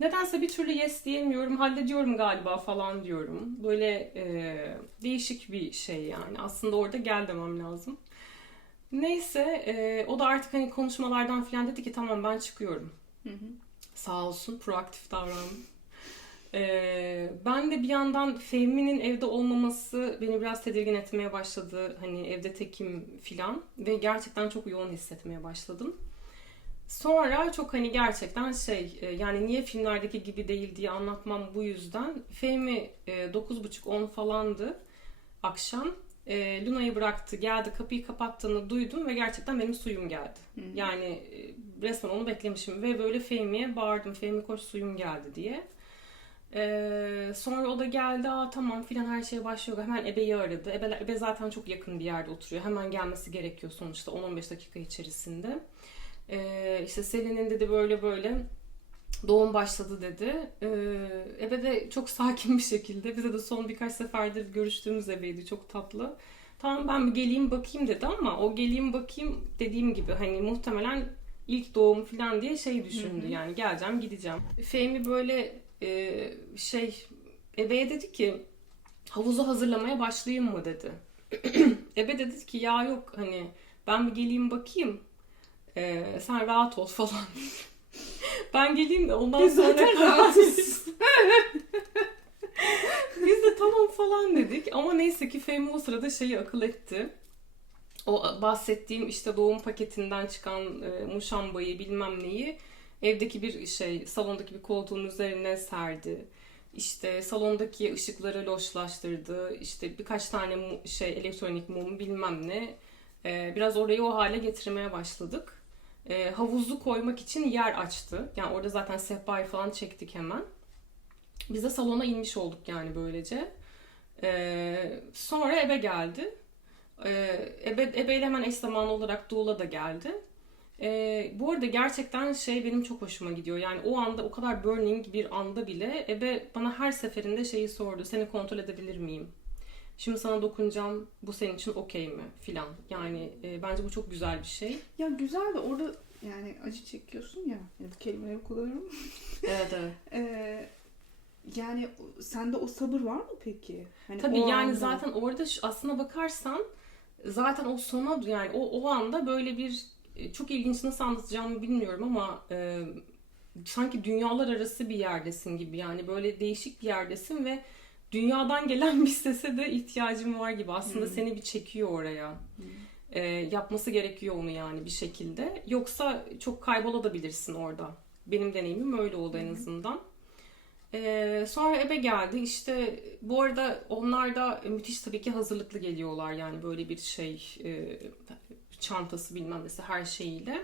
Nedense bir türlü yes diyemiyorum, hallediyorum galiba falan diyorum. Böyle değişik bir şey yani. Aslında orada gel demem lazım. Neyse o da artık hani konuşmalardan falan dedi ki tamam ben çıkıyorum. Hı hı. Sağ olsun proaktif davrandı. Ben de bir yandan Fehmi'nin evde olmaması beni biraz tedirgin etmeye başladı. Hani evde tekim filan ve gerçekten çok yoğun hissetmeye başladım. Sonra çok hani gerçekten yani niye filmlerdeki gibi değil diye anlatmam bu yüzden. Fehmi 9.30-10 falandı akşam. Luna'yı bıraktı, geldi, kapıyı kapattığını duydum ve gerçekten benim suyum geldi. Yani resmen onu beklemişim ve böyle Fehmi'ye bağırdım. Fehmi koş suyum geldi diye. Sonra o da geldi, tamam filan her şeye başlıyor. Hemen Ebe'yi aradı. Ebe zaten çok yakın bir yerde oturuyor. Hemen gelmesi gerekiyor sonuçta 10-15 dakika içerisinde. İşte Selin'in dedi böyle böyle doğum başladı dedi. Ebe de çok sakin bir şekilde, bize de son birkaç seferdir görüştüğümüz Ebe'ydi, çok tatlı. Tamam ben bir geleyim bakayım dedi ama o geleyim bakayım dediğim gibi hani muhtemelen ilk doğum falan diye düşündü. Yani geleceğim gideceğim. Fehmi böyle Ebe'ye dedi ki havuzu hazırlamaya başlayayım mı dedi. Ebe dedi ki ya yok hani ben bir geleyim bakayım sen rahat ol falan. Ben geleyim de ondan sonra zaten rahatız. Biz de tamam falan dedik ama neyse ki Fehmi o sırada akıl etti. O bahsettiğim işte doğum paketinden çıkan muşambayı bilmem neyi evdeki bir salondaki bir koltuğun üzerine serdi. İşte salondaki ışıkları loşlaştırdı. İşte birkaç tane elektronik mum bilmem ne. Biraz orayı o hale getirmeye başladık. Havuzu koymak için yer açtı. Yani orada zaten sehpayı falan çektik hemen. Biz de salona inmiş olduk yani böylece. Sonra Ebe geldi. Ebe ile hemen eş zamanlı olarak Doula da geldi. Bu arada gerçekten benim çok hoşuma gidiyor. Yani o anda o kadar burning bir anda bile Ebe bana her seferinde sordu. Seni kontrol edebilir miyim? Şimdi sana dokunacağım. Bu senin için okey mi? Filan. Yani bence bu çok güzel bir şey. Ya güzel de orada yani acı çekiyorsun ya. Yani bu kelimeleri kullanıyorum. Evet evet. Yani sende o sabır var mı peki? Hani tabii yani anda... zaten orada aslına bakarsan zaten o sona yani o anda böyle bir çok ilginç nasıl anlatacağımı bilmiyorum ama sanki dünyalar arası bir yerdesin gibi yani böyle değişik bir yerdesin ve dünyadan gelen bir sese de ihtiyacın var gibi aslında seni bir çekiyor oraya. Yapması gerekiyor onu yani bir şekilde. Yoksa çok kaybolabilirsin orada. Benim deneyimim öyle oldu en azından. Sonra Ebe geldi. İşte bu arada onlar da müthiş tabii ki hazırlıklı geliyorlar. Yani böyle bir çantası bilmem nesi her şeyiyle.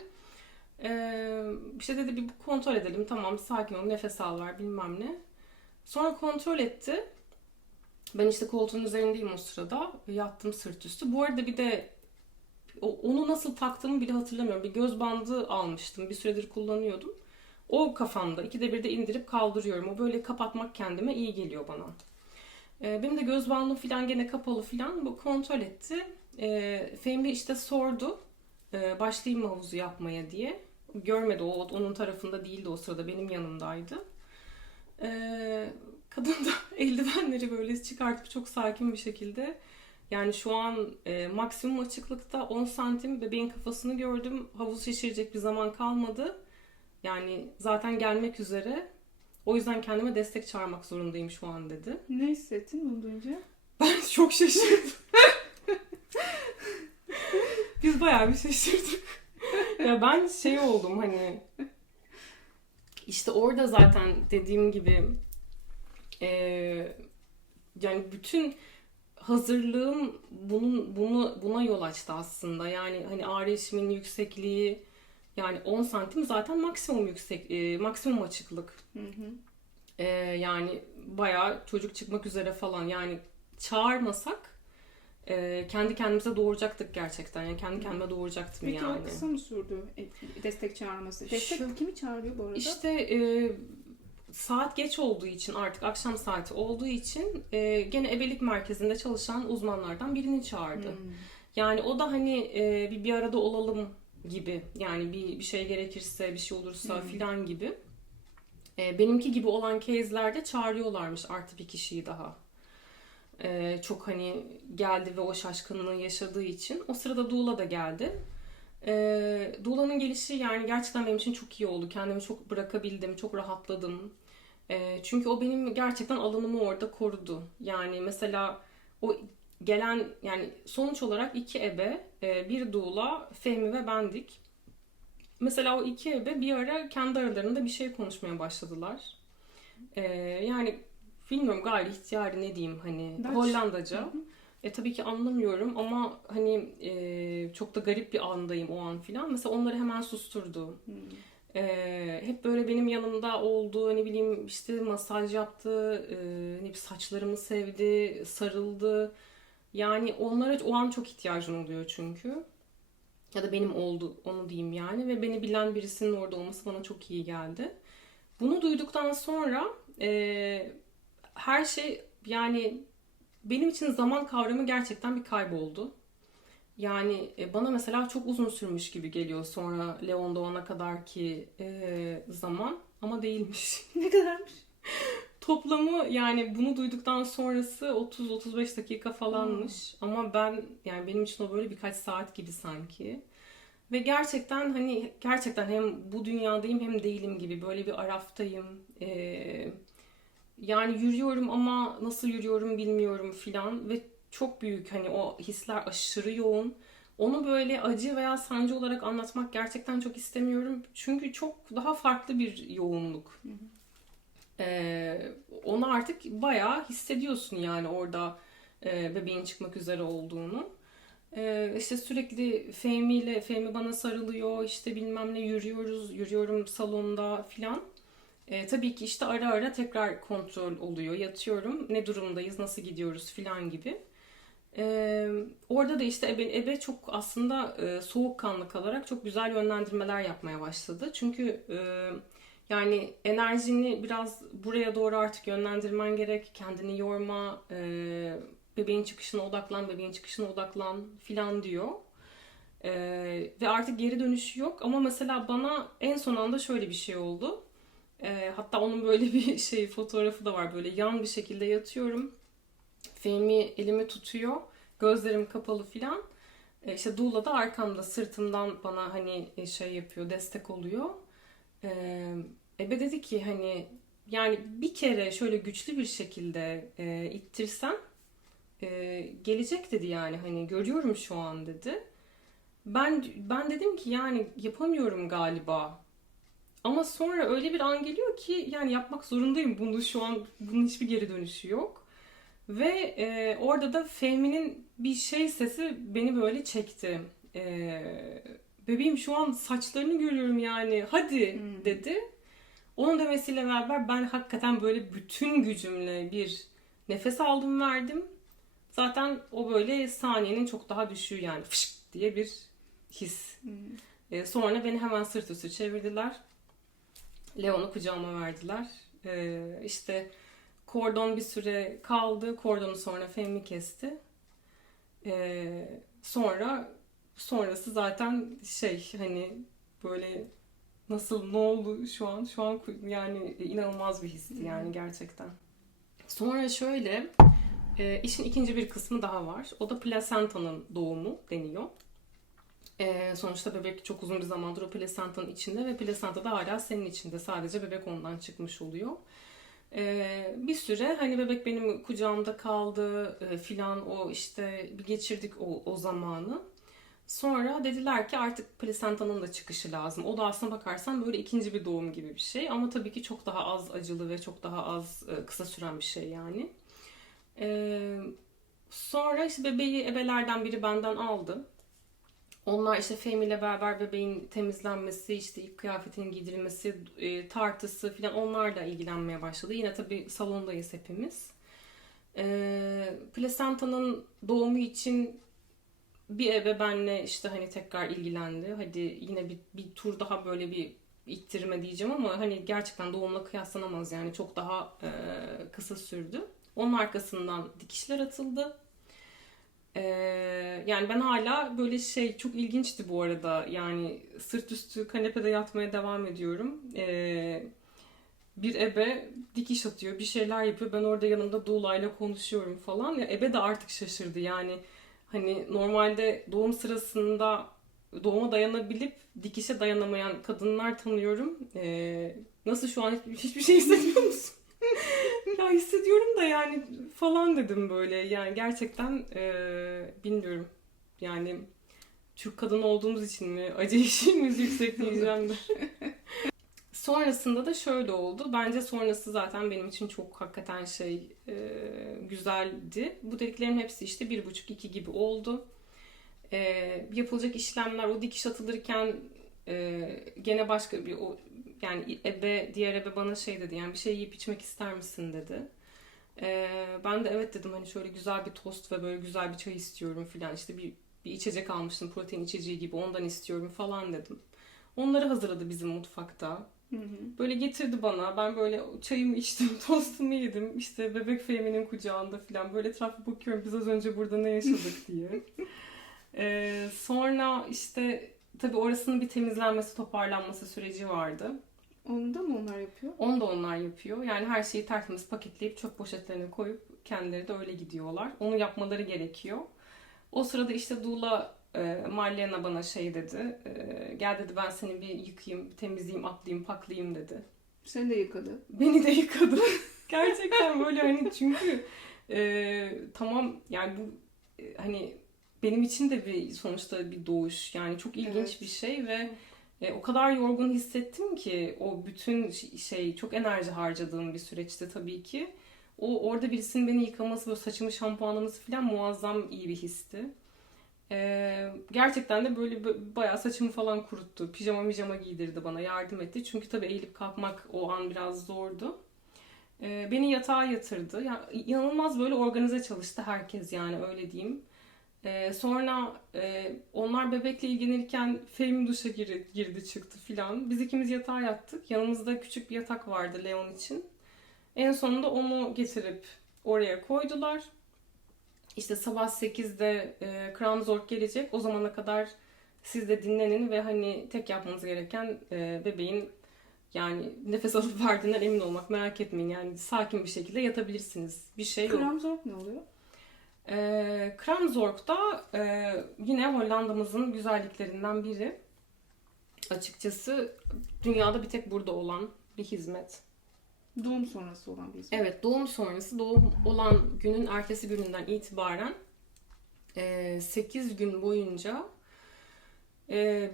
İşte dedi bir kontrol edelim. Tamam sakin ol nefes al ver bilmem ne. Sonra kontrol etti. Ben işte koltuğun üzerindeyim o sırada. Yattım sırt üstü. Bu arada bir de onu nasıl taktığımı bile hatırlamıyorum. Bir göz bandı almıştım. Bir süredir kullanıyordum. O kafamda. 2'de 1'de indirip kaldırıyorum. O böyle kapatmak kendime iyi geliyor bana. Benim de göz bandım falan gene kapalı falan. Bu kontrol etti. Fehmi işte sordu. Başlayayım mı havuzu yapmaya diye. Görmedi. Onun tarafında değildi o sırada. Benim yanımdaydı. Kadın da eldivenleri böyle çıkartıp çok sakin bir şekilde yani şu an maksimum açıklıkta 10 santim bebeğin kafasını gördüm. Havuz şişirecek bir zaman kalmadı. Yani zaten gelmek üzere. O yüzden kendime destek çağırmak zorundayım şu an dedi. Ne hissettin bunu duyunca? Ben çok şaşırdım. Biz bayağı bir şaşırdık. Ya ben oldum hani işte orada zaten dediğim gibi yani bütün hazırlığım buna yol açtı aslında. Yani hani ağrı eşimin yüksekliği yani 10 santim zaten maksimum açıklık. Yani bayağı çocuk çıkmak üzere falan yani çağırmasak kendi kendimize doğuracaktık gerçekten. Yani kendi kendime doğuracaktım peki, yani. Peki o kısa mı sürdü destek çağırması? Destek kimi çağırıyor bu arada? İşte saat geç olduğu için, artık akşam saati olduğu için gene ebelik merkezinde çalışan uzmanlardan birini çağırdı. Yani o da hani bir arada olalım gibi, yani bir şey gerekirse, bir şey olursa filan gibi. Benimki gibi olan case'lerde çağırıyorlarmış artı bir kişiyi daha. Çok hani geldi ve o şaşkınlığı yaşadığı için. O sırada doula da geldi. Doula'nın gelişi yani gerçekten benim için çok iyi oldu. Kendimi çok bırakabildim, çok rahatladım. Çünkü o benim gerçekten alanımı orada korudu. Yani mesela o gelen, yani sonuç olarak iki ebe, bir doula, Fehmi ve bendik. Mesela o iki ebe bir ara kendi aralarında bir şey konuşmaya başladılar. Yani bilmiyorum, gayri ihtiyari ne diyeyim, hani Dutch. Hollandaca. Tabii ki anlamıyorum ama hani çok da garip bir andayım o an filan. Mesela onları hemen susturdu. Hep böyle benim yanımda oldu, ne bileyim işte masaj yaptı, ne saçlarımı sevdi, sarıldı. Yani onlara o an çok ihtiyacın oluyor çünkü. Ya da benim oldu, onu diyeyim yani. Ve beni bilen birisinin orada olması bana çok iyi geldi. Bunu duyduktan sonra her şey, yani benim için zaman kavramı gerçekten bir kayboldu. Yani bana mesela çok uzun sürmüş gibi geliyor sonra Leon doğana kadar ki zaman, ama değilmiş. Ne kadarmış? Toplamı yani bunu duyduktan sonrası 30-35 dakika falanmış. Ama ben, yani benim için o böyle birkaç saat gibi sanki. Ve gerçekten hani gerçekten hem bu dünyadayım hem değilim gibi, böyle bir araftayım. Yani yürüyorum ama nasıl yürüyorum bilmiyorum filan ve çok büyük, hani o hisler aşırı yoğun. Onu böyle acı veya sancı olarak anlatmak gerçekten çok istemiyorum. Çünkü çok daha farklı bir yoğunluk. Onu artık bayağı hissediyorsun yani orada bebeğin çıkmak üzere olduğunu. İşte sürekli Fehmi bana sarılıyor, işte bilmem ne, yürüyorum salonda filan. Tabii ki işte ara ara tekrar kontrol oluyor, yatıyorum, ne durumdayız, nasıl gidiyoruz filan gibi. Orada da işte ebe çok aslında soğukkanlı kalarak çok güzel yönlendirmeler yapmaya başladı. Çünkü yani enerjini biraz buraya doğru artık yönlendirmen gerek, kendini yorma, bebeğin çıkışına odaklan, bebeğin çıkışına odaklan filan diyor. Ve artık geri dönüşü yok. Ama mesela bana en son anda şöyle bir şey oldu. Hatta onun böyle bir şey fotoğrafı da var. Böyle yan bir şekilde yatıyorum. Fehmi elimi tutuyor. Gözlerim kapalı filan. İşte doula da arkamda, sırtımdan bana hani şey yapıyor, destek oluyor. Ebe dedi ki hani, yani bir kere şöyle güçlü bir şekilde ittirsem gelecek dedi, yani hani görüyorum şu an dedi. Ben dedim ki yani yapamıyorum galiba. Ama sonra öyle bir an geliyor ki yani yapmak zorundayım bunu, şu an bunun hiçbir geri dönüşü yok. Ve orada da Fehmi'nin bir şey sesi beni böyle çekti. Bebeğim şu an saçlarını görüyorum yani, hadi dedi. Onun demesiyle beraber ben hakikaten böyle bütün gücümle bir nefes aldım verdim. Zaten o böyle saniyenin çok daha düşüğü, yani fışk diye bir his. Sonra beni hemen sırt üstü çevirdiler. Leon'u kucağıma verdiler. İşte kordon bir süre kaldı. Kordonu sonra Fehmi kesti. Sonrası zaten şey, hani böyle nasıl, ne oldu şu an? Şu an yani inanılmaz bir histi yani gerçekten. Sonra şöyle, işin ikinci bir kısmı daha var. O da plasentanın doğumu deniyor. Sonuçta bebek çok uzun bir zamandır o plasentanın içinde ve plasenta da hala senin içinde. Sadece bebek ondan çıkmış oluyor. Bir süre hani bebek benim kucağımda kaldı filan, o işte bir geçirdik o zamanı. Sonra dediler ki artık plasentanın da çıkışı lazım. O da aslına bakarsan böyle ikinci bir doğum gibi bir şey. Ama tabii ki çok daha az acılı ve çok daha az kısa süren bir şey yani. Sonra işte bebeği ebelerden biri benden aldı. Onlar işte Fehmi ile beraber bebeğin temizlenmesi, işte ilk kıyafetinin giydirilmesi, tartısı falan, onlarla ilgilenmeye başladı. Yine tabii salondayız hepimiz. Plasentanın doğumu için bir ebe benle işte hani tekrar ilgilendi. Hadi yine bir tur daha böyle bir ittirme diyeceğim ama hani gerçekten doğumla kıyaslanamaz yani çok daha kısa sürdü. Onun arkasından dikişler atıldı. Yani ben hala böyle çok ilginçti bu arada. Yani sırt üstü kanepede yatmaya devam ediyorum. Bir ebe dikiş atıyor, bir şeyler yapıyor. Ben orada yanımda doulayla konuşuyorum falan. Ya ebe de artık şaşırdı. Yani hani normalde doğum sırasında doğuma dayanabilip dikişe dayanamayan kadınlar tanıyorum. Nasıl şu an hiçbir şey hissediyor musun? Ya hissediyorum da yani falan dedim böyle. Yani gerçekten bilmiyorum. Yani Türk kadını olduğumuz için mi? Acı eşiğimiz yüksek diyeceğim de. Sonrasında da şöyle oldu. Bence sonrası zaten benim için çok hakikaten güzeldi. Bu dediklerim hepsi işte 1,5-2 gibi oldu. Yapılacak işlemler, o dikiş atılırken gene başka bir yani diğer ebe bana dedi, yani bir şey yiyip içmek ister misin dedi. Ben de evet dedim, hani şöyle güzel bir tost ve böyle güzel bir çay istiyorum filan, işte bir içecek almıştım, protein içeceği gibi, ondan istiyorum falan dedim. Onları hazırladı bizim mutfakta. Hı hı. Böyle getirdi bana. Ben böyle çayımı içtim, tostumu yedim. İşte bebek Fehmi'nin kucağında falan. Böyle etrafa bakıyorum, biz az önce burada ne yaşadık diye. Sonra işte tabii orasının bir temizlenmesi, toparlanması süreci vardı. Onu da mı onlar yapıyor? Onu da onlar yapıyor. Yani her şeyi tertemiz paketleyip çöp poşetlerine koyup kendileri de öyle gidiyorlar. Onu yapmaları gerekiyor. O sırada işte doula Marlena bana dedi. Gel dedi, ben seni bir yıkayayım, temizleyeyim, atlayayım, paklayayım dedi. Seni de yıkadı. Beni de yıkadı. Gerçekten böyle, hani çünkü tamam yani bu hani benim için de bir sonuçta bir doğuş. Yani çok ilginç Evet. bir şey ve o kadar yorgun hissettim ki, o bütün çok enerji harcadığım bir süreçte tabii ki. Orada birisinin beni yıkaması, böyle saçımı şampuanlaması falan muazzam iyi bir histi. Gerçekten de böyle bayağı saçımı falan kuruttu. Pijama giydirdi bana, yardım etti. Çünkü tabii eğilip kalkmak o an biraz zordu. Beni yatağa yatırdı. Ya, inanılmaz böyle organize çalıştı herkes, yani öyle diyeyim. Sonra onlar bebekle ilgilenirken Fehmi duşa girdi çıktı filan. Biz ikimiz yatağa yattık. Yanımızda küçük bir yatak vardı Leon için. En sonunda onu getirip oraya koydular. İşte sabah 8'de Kramzorg gelecek. O zamana kadar siz de dinlenin ve hani tek yapmanız gereken bebeğin yani nefes alıp verdiğinden emin olmak. Merak etmeyin, yani sakin bir şekilde yatabilirsiniz. Bir şey yok. Kramzorg ne oluyor? Kramzorg da yine Hollanda'mızın güzelliklerinden biri. Açıkçası dünyada bir tek burada olan bir hizmet. Doğum sonrası olan bir hizmet. Evet, doğum sonrası, doğum olan günün ertesi gününden itibaren 8 gün boyunca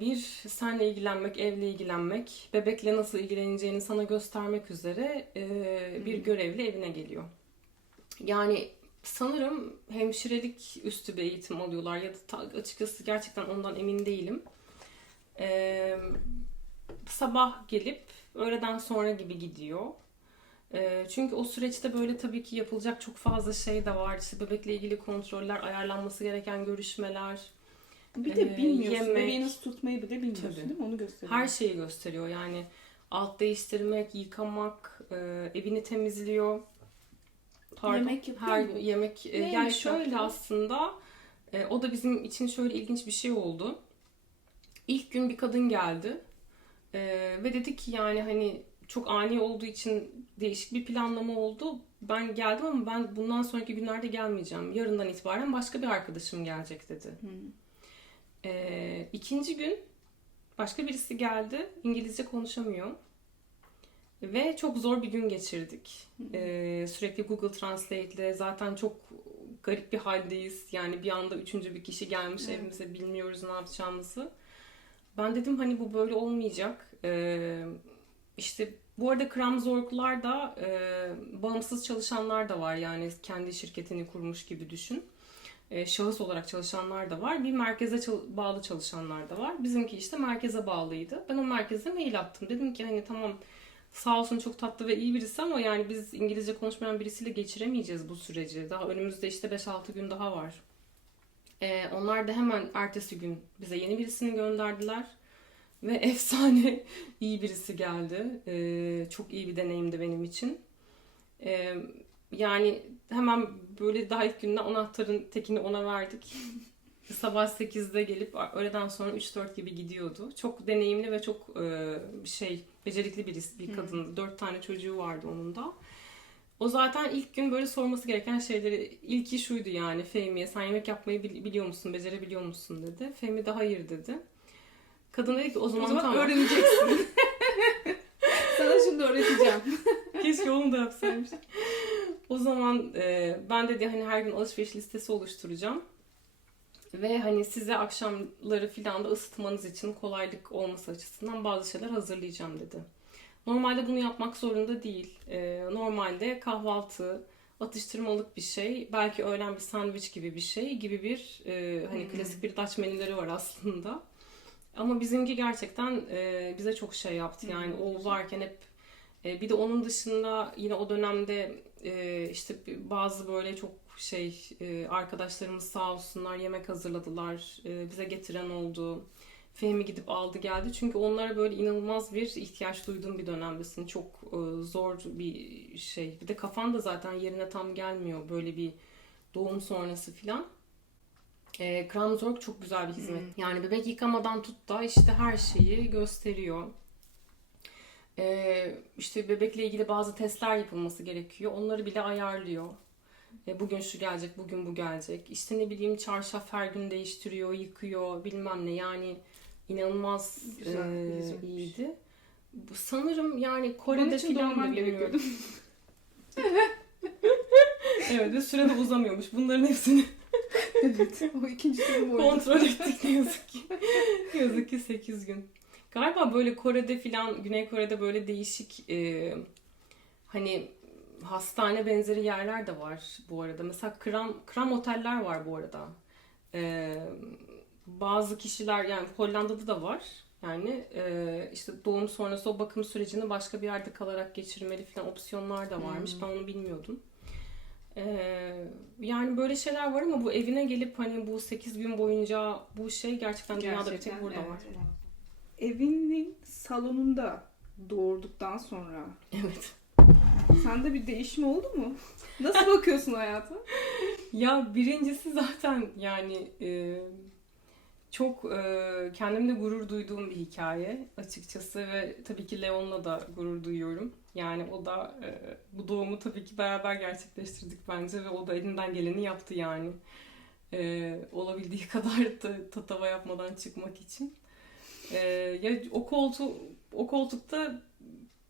bir senle ilgilenmek, evle ilgilenmek, bebekle nasıl ilgileneceğini sana göstermek üzere bir görevli evine geliyor. Yani sanırım hemşirelik üstü bir eğitim alıyorlar ya da açıkçası gerçekten ondan emin değilim. Sabah gelip öğleden sonra gibi gidiyor. Çünkü o süreçte böyle tabii ki yapılacak çok fazla şey de var. İşte bebekle ilgili kontroller, ayarlanması gereken görüşmeler, Bir de bilmiyorsun. yemek. Bebeği nasıl tutmayı bile bilmiyorsun, Tabii. değil mi? Onu gösteriyor. Her şeyi gösteriyor. Yani alt değiştirmek, yıkamak, evini temizliyor. Yemek yapıyor mu? Yemek Ne yani yemek şöyle yaptı? aslında o da bizim için şöyle ilginç bir şey oldu. İlk gün bir kadın geldi ve dedi ki, yani hani çok ani olduğu için değişik bir planlama oldu. Ben geldim ama ben bundan sonraki günlerde gelmeyeceğim. Yarından itibaren başka bir arkadaşım gelecek dedi. İkinci gün başka birisi geldi. İngilizce konuşamıyor. Ve çok zor bir gün geçirdik. Sürekli Google Translate ile zaten çok garip bir haldeyiz. Yani bir anda üçüncü bir kişi gelmiş evimize, bilmiyoruz ne yapacağımızı. Ben dedim hani bu böyle olmayacak. İşte bu arada Kramzorg'lar da bağımsız çalışanlar da var. Yani kendi şirketini kurmuş gibi düşün. Şahıs olarak çalışanlar da var. Bir merkeze bağlı çalışanlar da var. Bizimki işte merkeze bağlıydı. Ben o merkeze mail attım. Dedim ki hani tamam, sağ olsun çok tatlı ve iyi birisi ama yani biz İngilizce konuşmayan birisiyle geçiremeyeceğiz bu süreci. Daha önümüzde işte 5-6 gün daha var. Onlar da hemen ertesi gün bize yeni birisini gönderdiler. ve efsane iyi birisi geldi. Çok iyi bir deneyimdi benim için. Yani hemen böyle daha ilk günden anahtarın tekini ona verdik. Sabah 8'de gelip öğleden sonra 3-4 gibi gidiyordu. Çok deneyimli ve çok becerikli bir kadındı. 4 tane çocuğu vardı onun da. O zaten ilk gün böyle sorması gereken şeyleri, ilki şuydu yani: Fehmiye, sen yemek yapmayı biliyor musun, becerebiliyor musun dedi. Fehmi de hayır dedi. Kadın dedi ki o zaman tamam. Öğreneceksin. Sana şimdi öğreteceğim. Keşke onu da yapsaymış. O zaman ben dedi hani her gün alışveriş listesi oluşturacağım. Ve hani size akşamları filan da ısıtmanız için kolaylık olması açısından bazı şeyler hazırlayacağım dedi. Normalde bunu yapmak zorunda değil. Normalde kahvaltı, atıştırmalık bir şey, belki öğlen bir sandviç gibi bir şey gibi bir hani klasik bir Dutch menüleri var aslında. Ama bizimki gerçekten bize çok şey yaptı. Yani o varken hep bir de onun dışında yine o dönemde işte bazı böyle çok arkadaşlarımız sağ olsunlar yemek hazırladılar. Bize getiren oldu. Fehmi gidip aldı geldi. Çünkü onlara böyle inanılmaz bir ihtiyaç duyduğum bir dönemdesin. Çok zor bir şey. Bir de kafan da zaten yerine tam gelmiyor. Böyle bir doğum sonrası filan. Kramzorg çok güzel bir hizmet. Yani bebek yıkamadan tut da işte her şeyi gösteriyor. İşte bebekle ilgili bazı testler yapılması gerekiyor. Onları bile ayarlıyor. Bugün şu gelecek, bugün bu gelecek. İşte ne bileyim çarşaf her gün değiştiriyor, yıkıyor, bilmem ne. Yani inanılmaz iyiydi. Sanırım yani Kore'de filan da bilmiyorum. Evet ve sürede uzamıyormuş. Bunların hepsini Evet. O ikinci sorum oydu. kontrol ettik ne yazık ki. Ne yazık ki 8 gün. Galiba böyle Kore'de filan, Güney Kore'de böyle değişik hani hastane benzeri yerler de var bu arada. Mesela kram oteller var bu arada. Bazı kişiler yani Hollanda'da da var. Yani işte doğum sonrası o bakım sürecini başka bir yerde kalarak geçirmeli falan opsiyonlar da varmış. Ben onu bilmiyordum. Yani böyle şeyler var ama bu evine gelip hani bu 8 gün boyunca bu şey gerçekten dünyada bir tek burada var. Evinin salonunda doğurduktan sonra Evet. sende bir değişim oldu mu? Nasıl bakıyorsun hayata? Ya birincisi zaten yani çok kendimle gurur duyduğum bir hikaye açıkçası ve tabii ki Leon'la da gurur duyuyorum. Yani o da bu doğumu tabii ki beraber gerçekleştirdik bence ve o da elinden geleni yaptı yani. Olabildiği kadar da tatava yapmadan çıkmak için. Ya o koltukta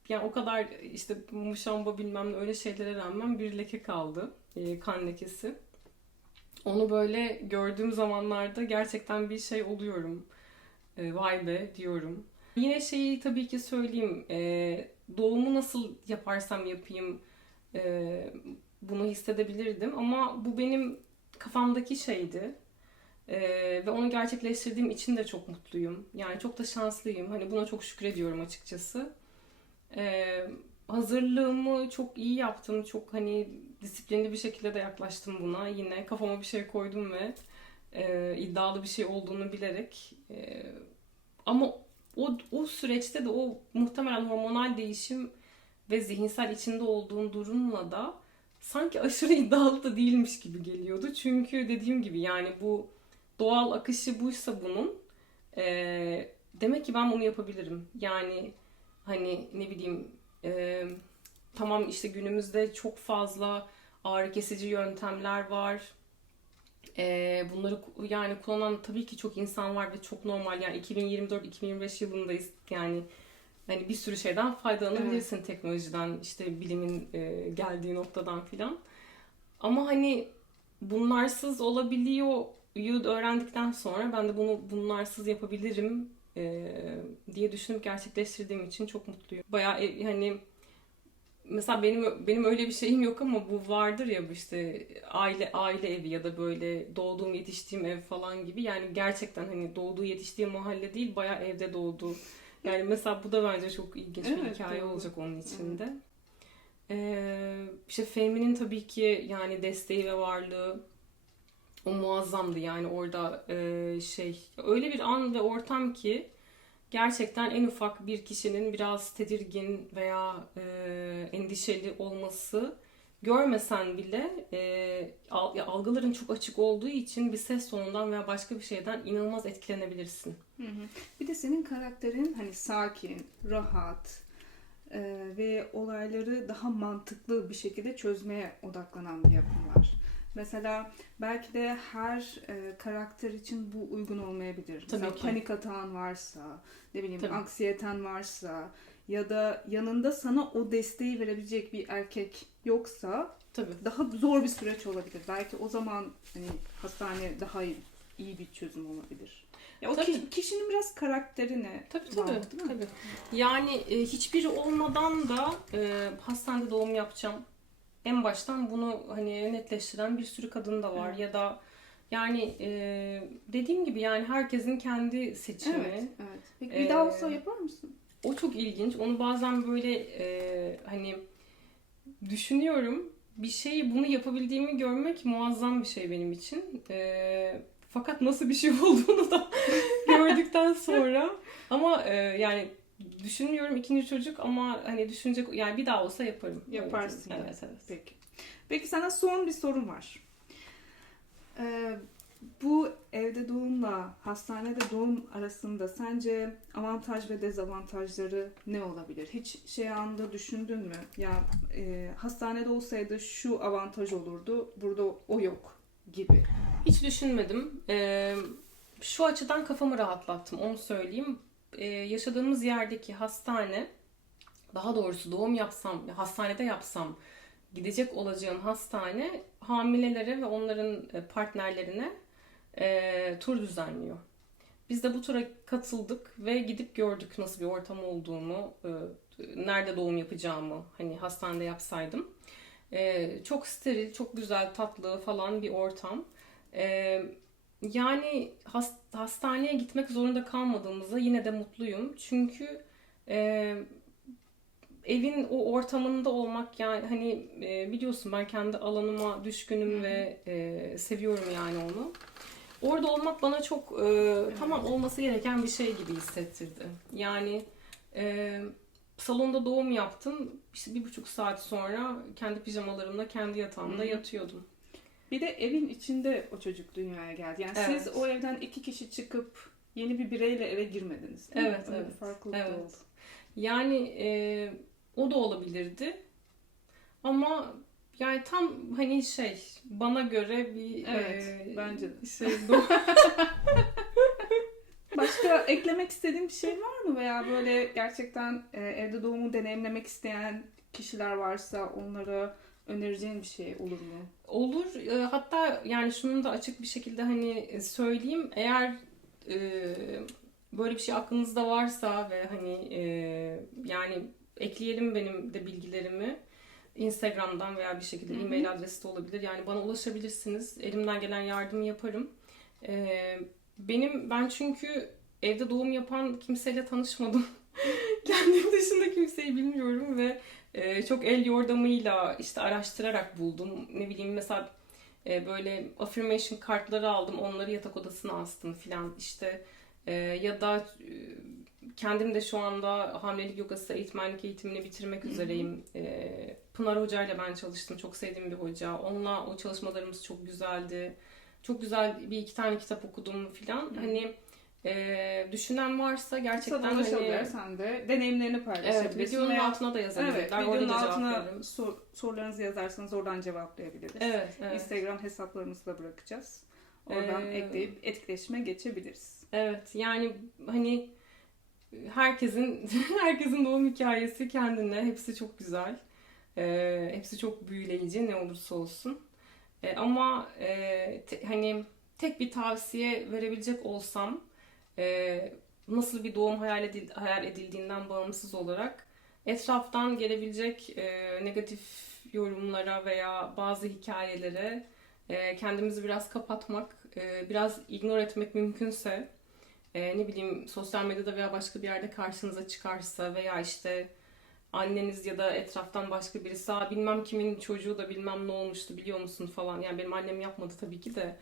yani o kadar işte muşamba bilmem ne öyle şeylere rağmen bir leke kaldı. Kan lekesi. Onu böyle gördüğüm zamanlarda gerçekten bir şey oluyorum. Vay be diyorum. Yine şeyi tabii ki söyleyeyim. Doğumu nasıl yaparsam yapayım bunu hissedebilirdim. Ama bu benim kafamdaki şeydi. Ve onu gerçekleştirdiğim için de çok mutluyum. Yani çok da şanslıyım. Hani buna çok şükrediyorum açıkçası. Hazırlığımı çok iyi yaptım. Çok hani disiplinli bir şekilde de yaklaştım buna. Yine kafama bir şey koydum ve iddialı bir şey olduğunu bilerek. Ama o süreçte de o muhtemelen hormonal değişim ve zihinsel içinde olduğum durumla da sanki aşırı iddialı da değilmiş gibi geliyordu. Çünkü dediğim gibi yani bu doğal akışı buysa bunun demek ki ben bunu yapabilirim. Yani hani ne bileyim tamam işte günümüzde çok fazla ağrı kesici yöntemler var. Bunları yani kullanan tabii ki çok insan var ve çok normal. Yani 2024-2025 yılındayız. Yani hani bir sürü şeyden faydalanabilirsin, evet, teknolojiden, işte bilimin geldiği noktadan filan. Ama hani bunlarsız olabiliyor öğrendikten sonra ben de bunu bunlarsız yapabilirim diye düşünüp gerçekleştirdiğim için çok mutluyum. Bayağı hani mesela benim öyle bir şeyim yok ama bu vardır ya işte aile evi ya da böyle doğduğum yetiştiğim ev falan gibi. Yani gerçekten hani doğduğu yetiştiği mahalle değil, bayağı evde doğdu. Yani mesela bu da bence çok ilginç bir hikaye olacak onun içinde. İşte Fehmi'nin tabii ki yani desteği ve varlığı o muazzamdı yani orada öyle bir an ve ortam ki gerçekten en ufak bir kişinin biraz tedirgin veya endişeli olması, görmesen bile algıların çok açık olduğu için bir ses tonundan veya başka bir şeyden inanılmaz etkilenebilirsin. Hı hı. Bir de senin karakterin hani sakin, rahat ve olayları daha mantıklı bir şekilde çözmeye odaklanan bir yapım var. Mesela belki de her karakter için bu uygun olmayabilir. Tabii Mesela ki. panik atağın varsa, ne bileyim Tabii. anksiyeten varsa ya da yanında sana o desteği verebilecek bir erkek yoksa Tabii. daha zor bir süreç olabilir. Belki o zaman hani hastane daha iyi bir çözüm olabilir. Ya o Tabii. kişinin biraz karakterine Tabii bağlı, tabii. değil mi? Tabii. Yani hiçbiri olmadan da hastanede doğum yapacağım. En baştan bunu hani netleştiren bir sürü kadın da var. Evet. Ya da yani dediğim gibi yani herkesin kendi seçimi. Evet, evet. Peki bir daha olsa E, yapar mısın? O çok ilginç. Onu bazen böyle hani düşünüyorum. Bir şeyi bunu yapabildiğimi görmek muazzam bir şey benim için. Fakat nasıl bir şey olduğunu da gördükten sonra ama yani düşünmüyorum ikinci çocuk ama hani düşünecek yani bir daha olsa yaparım. Yaparsın. Evet, evet. Peki. Peki sana son bir sorum var. Ee, Bu evde doğumla hastanede doğum arasında sence avantaj ve dezavantajları ne olabilir? Hiç şey anda düşündün mü? Ya hastanede olsaydı şu avantaj olurdu, burada o yok gibi. Hiç düşünmedim. Şu açıdan kafamı rahatlattım, onu söyleyeyim. Yaşadığımız yerdeki hastane, daha doğrusu doğum yapsam, hastanede yapsam gidecek olacağım hastane hamilelere ve onların partnerlerine tur düzenliyor. Biz de bu tura katıldık ve gidip gördük nasıl bir ortam olduğunu, nerede doğum yapacağımı, hani hastanede yapsaydım. Çok steril, çok güzel, tatlı falan bir ortam. Ee, Yani hastaneye gitmek zorunda kalmadığımızda yine de mutluyum. Çünkü e, evin o ortamında olmak yani hani biliyorsun ben kendi alanıma düşkünüm ve seviyorum yani onu. Orada olmak bana çok tamam olması gereken bir şey gibi hissettirdi. Yani e, salonda doğum yaptım. İşte 1,5 saat sonra kendi pijamalarımla kendi yatağımda yatıyordum. Bir de evin içinde o çocuk dünyaya geldi. Yani Evet. siz o evden 2 kişi çıkıp yeni bir bireyle eve girmediniz, değil mi? Evet, Öyle bir evet. farklılık da Evet. oldu. Yani o da olabilirdi. Ama yani tam hani şey bana göre bir Evet, bence de. şey Başka eklemek istediğin bir şey var mı? Veya böyle gerçekten evde doğumu deneyimlemek isteyen kişiler varsa onlara önereceğin bir şey olur mu? olur. Hatta yani şunu da açık bir şekilde hani söyleyeyim. Eğer e, böyle bir şey aklınızda varsa ve hani yani ekleyelim benim de bilgilerimi. Instagram'dan veya bir şekilde Hı hı. e-mail adresi de olabilir. Yani bana ulaşabilirsiniz. Elimden gelen yardımı yaparım. Ben çünkü evde doğum yapan kimseyle tanışmadım. Kendim dışında kimseyi bilmiyorum ve çok el yordamıyla işte araştırarak buldum. Ne bileyim mesela böyle affirmation kartları aldım. Onları yatak odasına astım filan işte. Ya da kendim de şu anda hamilelik yogası eğitmenlik eğitimini bitirmek üzereyim. Pınar Hoca ile ben çalıştım. Çok sevdiğim bir hoca. Onunla o çalışmalarımız çok güzeldi. Çok güzel bir iki tane kitap okudum filan. Hani düşünen varsa gerçekten Sana ulaşabilir. hani Sen de deneyimlerini evet, paylaşabilirsin. videonun Veya altına da yazabilirler. evet, Orada videonun da cevap altına veririm. sorularınızı yazarsanız oradan cevaplayabiliriz. Evet, evet. Instagram hesaplarımızı da bırakacağız. Oradan ekleyip etkileşime geçebiliriz. Evet, yani hani herkesin herkesin doğum hikayesi kendine. Hepsi çok güzel. Hepsi çok büyüleyici ne olursa olsun. Ama hani tek bir tavsiye verebilecek olsam nasıl bir doğum hayal edildiğinden bağımsız olarak etraftan gelebilecek negatif yorumlara veya bazı hikayelere kendimizi biraz kapatmak, biraz ignore etmek mümkünse ne bileyim sosyal medyada veya başka bir yerde karşınıza çıkarsa veya işte anneniz ya da etraftan başka birisi bilmem kimin çocuğu da bilmem ne olmuştu biliyor musun falan. Yani benim annem yapmadı tabii ki de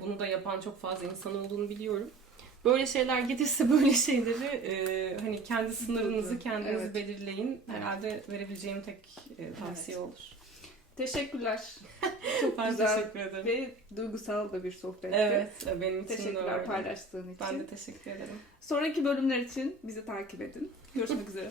bunu da yapan çok fazla insan olduğunu biliyorum. Böyle şeyler gelirse böyle şeyleri hani kendi sınırınızı Doğru. kendiniz Evet. belirleyin. Herhalde verebileceğim tek tavsiye olur. Teşekkürler. Çok Ben güzel teşekkür ederim. ve duygusal da bir sohbetti. Evet, benim için de Teşekkürler öyle. paylaştığın için. Ben de teşekkür ederim. Sonraki bölümler için bizi takip edin. Görüşmek üzere.